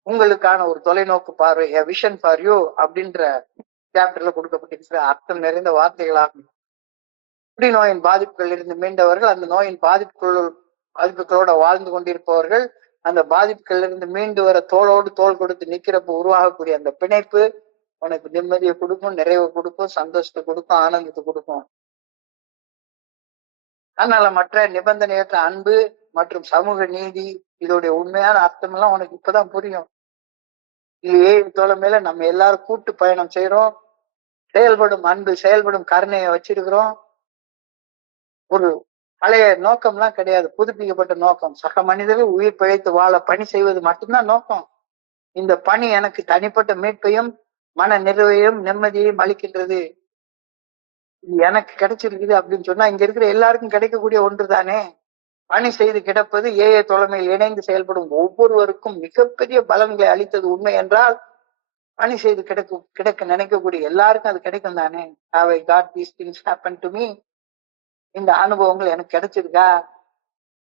உங்களுக்கான ஒரு தொலைநோக்கு பார்வை, விஷன் ஃபார் யூ அப்படின்ற சாப்டர்ல கொடுக்கப்பட்டிருக்கிற அர்த்தம் நிறைந்த வார்த்தைகளாகும். நோயின் பாதிப்புகள் இருந்து மீண்டவர்கள், அந்த நோயின் பாதிப்புகளோட வாழ்ந்து கொண்டிருப்பவர்கள், அந்த பாதிப்புகள் இருந்து மீண்டு வர தோளோடு தோள் கொடுத்து நிக்கிறப்ப உருவாகக்கூடிய அந்த பிணைப்பு உனக்கு நிம்மதியை கொடுக்கும், நிறைவை கொடுக்கும், சந்தோஷத்தை கொடுக்கும், ஆனந்தத்தை கொடுக்கும். அதனால மற்ற நிபந்தனையற்ற அன்பு மற்றும் சமூக நீதி இதோடைய உண்மையான அர்த்தம் எல்லாம் உனக்கு இப்பதான் புரியும். இல்லையே தோழமையில நம்ம எல்லாரும் கூட்டு பயணம் செய்யறோம், செயல்படும் அன்பு செயல்படும் கருணையை வச்சிருக்கிறோம். ஒரு பழைய நோக்கம்லாம் கிடையாது, புதுப்பிக்கப்பட்ட நோக்கம். சக மனிதர்கள் உயிர் பிழைத்து வாழ பணி செய்வது மட்டும்தான் நோக்கம். இந்த பணி எனக்கு தனிப்பட்ட மீட்பையும் மன நிறைவையும் நிம்மதியையும் அளிக்கின்றது. இது எனக்கு கிடைச்சிருக்குது அப்படின்னு சொன்னா இங்க இருக்கிற எல்லாருக்கும் கிடைக்கக்கூடிய ஒன்று தானே. பணி செய்து கிடப்பது ஏஏ தலைமையில் இணைந்து செயல்படும் ஒவ்வொருவருக்கும் மிகப்பெரிய பலன்களை அளித்தது உண்மை என்றால் பணி செய்து கிடக்க நினைக்கக்கூடிய எல்லாருக்கும் அது கிடைக்கும் தானே. Have I got these things happen to me? இந்த அனுபவங்கள் எனக்கு கிடைச்சிருக்கா?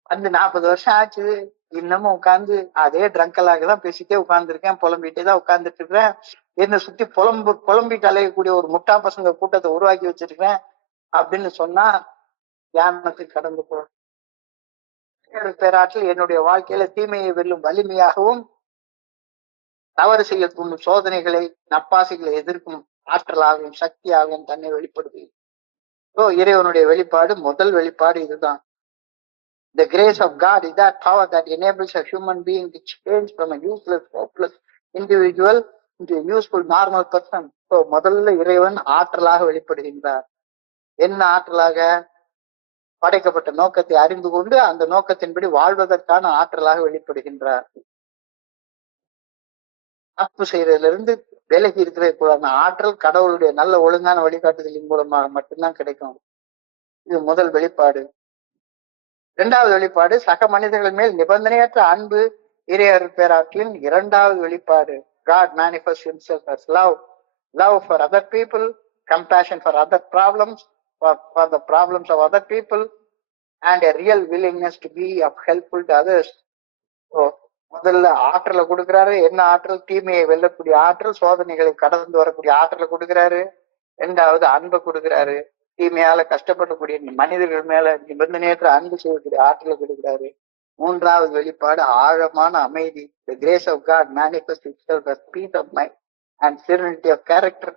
வந்து 40 வருஷம் ஆச்சு, இன்னமும் உட்கார்ந்து அதே ட்ரங்கலாக தான் பேசிட்டே உட்கார்ந்துருக்கேன், புலம்பிட்டே தான் உட்கார்ந்துட்டு இருக்கிறேன். என்னை சுத்தி புலம்பிட்டு அலையக்கூடிய ஒரு முட்டா பசங்க கூட்டத்தை உருவாக்கி வச்சிருக்கேன் அப்படின்னு சொன்னா தியானத்துக்கு கடந்து போ. பேராற்றல் என்னுடைய வாழ்க்கையில தீமையை வெல்லும் வலிமையாகவும் தவறு செய்ய தூண்டும் சோதனைகளை நப்பாசைகளை எதிர்க்கும் ஆற்றலாகவும் சக்தியாகவும் தன்னை வெளிப்படுது. இறைவனுடைய வெளிப்பாடு, முதல் வெளிப்பாடு இதுதான். The grace of God is that power that enables a human being to change from a useless, hopeless individual into a useful, normal person. முதல்ல இறைவன் ஆற்றலாக வெளிப்படுகின்றார். என்ன ஆற்றலாக? படைக்கப்பட்ட நோக்கத்தை அறிந்து கொண்டு அந்த நோக்கத்தின்படி வாழ்வதற்கான ஆற்றலாக வெளிப்படுகின்றார். தப்பு செய்யறதுல இருந்து விலகி இருக்கிற ஆற்றல் கடவுளுடைய நல்ல ஒழுங்கான வழிகாட்டுதலின் மூலமாக மட்டும்தான் கிடைக்கும். இது முதல் வெளிப்பாடு. இரண்டாவது வெளிப்பாடு சக மனிதர்கள் மேல் நிபந்தனையற்ற அன்பு இறையருள் பேராற்றலின் இரண்டாவது வெளிப்பாடு. God manifests himself as love. Love for other people, compassion for other problems, for the problems of other people, and a real willingness to be of helpful to others. முதல்ல ஆற்றலை கொடுக்கிறாரு. என்ன ஆற்றல்? தீமையை வெல்லக்கூடிய ஆற்றல், சோதனைகளை கடந்து வரக்கூடிய ஆற்றலை கொடுக்கிறாரு. இரண்டாவது அன்பை கொடுக்கிறாரு. தீமையால கஷ்டப்படக்கூடிய மனிதர்கள் மேல நிபந்தனையற்ற அன்பு செய்யக்கூடிய ஆற்றலை கொடுக்கிறாரு. மூன்றாவது வெளிப்பாடு ஆழமான அமைதி. The grace of God manifests itself as peace of mind and serenity of character.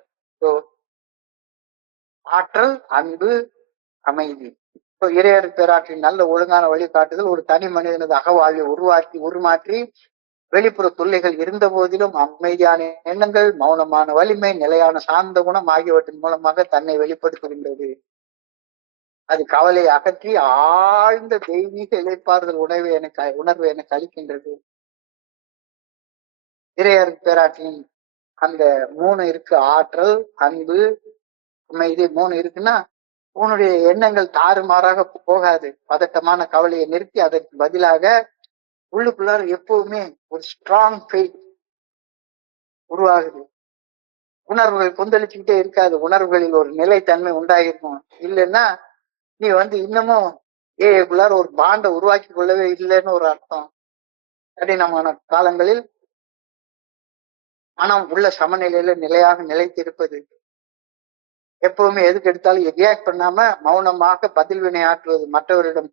ஆற்றல், அன்பு, அமைதி. இறையருள் பேராற்றின் நல்ல ஒழுங்கான வழிகாட்டுதல் ஒரு தனி மனிதனது அகவாழ்வை உருமாற்றி வெளிப்புற தொல்லைகள் இருந்த போதிலும் அமைதியான எண்ணங்கள், மௌனமான வலிமை, நிலையான சார்ந்த குணம் ஆகியவற்றின் மூலமாக தன்னை வெளிப்படுத்துகின்றது. அது கவலை அகற்றி ஆழ்ந்த தெய்வீக இழைப்பாறுதல் உணர்வை எனக்கு அளிக்கின்றது. இறையருள் பேராற்றின் அந்த 3 இருக்கு, ஆற்றல், அன்பு, அமைதி. 3 இருக்குன்னா உன்னுடைய எண்ணங்கள் தாறுமாறாக போகாது. பதட்டமான கவலையை நிறுத்தி அதற்கு பதிலாக உள்ளுக்குள்ளார எப்பவுமே ஒரு ஸ்ட்ராங் ஃபெய்த் உருவாகுது. உணர்வுகள் கொந்தளிச்சுக்கிட்டே இருக்காது. உணர்வுகளில் ஒரு நிலைத்தன்மை உண்டாகிருக்கும். இல்லைன்னா நீ இன்னமும் ஏக்குள்ளார ஒரு பாண்டை உருவாக்கி கொள்ளவே இல்லைன்னு ஒரு அர்த்தம். கடினமான காலங்களில் மனம் உள்ள சமநிலையில நிலையாக நிலைத்திருப்பது. எப்பவுமே எதுக்கு எடுத்தாலும் ரியாக்ட் பண்ணாம மௌனமாக பதில் வினை ஆற்றுவது. மற்றவரிடம்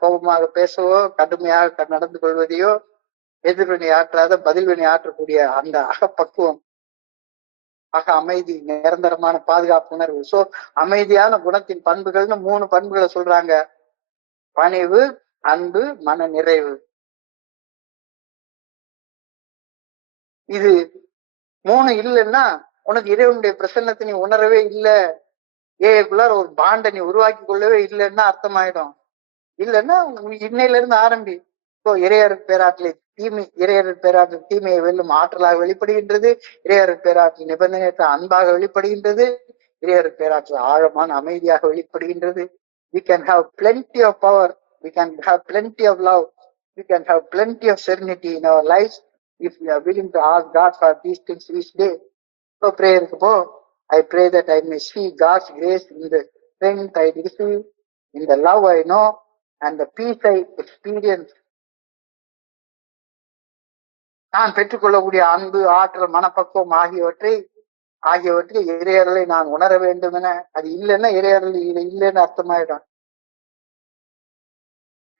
கோபமாக பேசவோ கடுமையாக நடந்து கொள்வதையோ எதிர்வினை ஆற்றாத பதில் வினை ஆற்றக்கூடிய அந்த அகப்பக்குவம் ஆக அமைதி, நிரந்தரமான பாதுகாப்பு உணர்வு. சோ அமைதியான குணத்தின் பண்புகள்னு 3 பண்புகளை சொல்றாங்க. பணிவு, அன்பு, மன நிறைவு. இது 3 இல்லைன்னா உனக்கு இறைவனுடைய பிரசன்னத்தை நீ உணரவே இல்லை, ஏக்குள்ளார ஒரு பாண்டை நீ உருவாக்கி கொள்ளவே இல்லைன்னா அர்த்தமாயிடும். இல்லைன்னா இன்னையில இருந்து ஆரம்பி. இப்போ இறையர் பேராற்றலை இறையர் பேராற்றல் தீமையை வெல்லும் ஆற்றலாக வெளிப்படுகின்றது. இறையர் பேராற்றல் நிபந்தனையற்ற அன்பாக வெளிப்படுகின்றது. இறையர் பேராற்றல் ஆழமான அமைதியாக வெளிப்படுகின்றது. We can have plenty of power. We can have plenty of love. We can have plenty of serenity in our lives if we are willing to ask God for these things each day. So prayer po, I pray that I may see God's grace in the strength I receive, in the love I know, and the peace I experience. நான் பெற்றுக்கொள்ளக்கூடிய அன்பு, ஆற்றல், மனப்பக்குவம் ஆகியவற்றை இறையர்களை நான் உணர வேண்டும் என. அது இல்லைன்னா இறையர்கள் இல்லைன்னு அர்த்தமாயிடும்.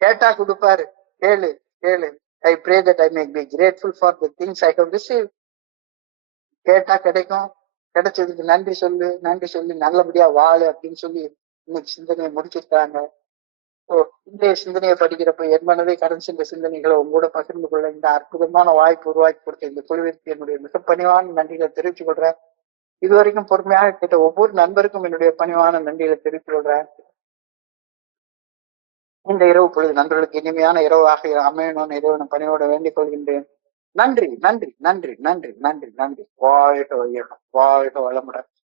கேட்டா கொடுப்பாரு, கேளு கேளு. I pray that I may be grateful for the things I have received. கேட்டா கிடைக்கும், கிடைச்சதுக்கு நன்றி சொல்லி நல்லபடியா வாழு அப்படின்னு சொல்லி இன்னைக்கு சிந்தனையை முடிச்சிருக்காங்க. இன்றைய சிந்தனையை படிக்கிறப்ப என் மனதை கடன் சென்ற சிந்தனைகளை உங்களோட பகிர்ந்து கொள்ள இந்த அற்புதமான வாய்ப்பு உருவாக்கி கொடுத்த இந்த குழுவிற்கு என்னுடைய மிக பணிவான நன்றிகளை தெரிவித்துக் கொள்றேன். இதுவரைக்கும் பொறுமையாக கேட்ட ஒவ்வொரு நண்பருக்கும் என்னுடைய பணிவான நன்றிகளை தெரிவித்துக் கொள்றேன். இந்த இரவு பொழுது நண்பர்களுக்கு இனிமையான இரவாக அமையணும்னு இறைவனை பணியோட வேண்டிக் கொள்கின்றேன். நன்றி நன்றி நன்றி நன்றி நன்றி நன்றி. வாழ்க வையகம், வாழ்க வளமுடன்.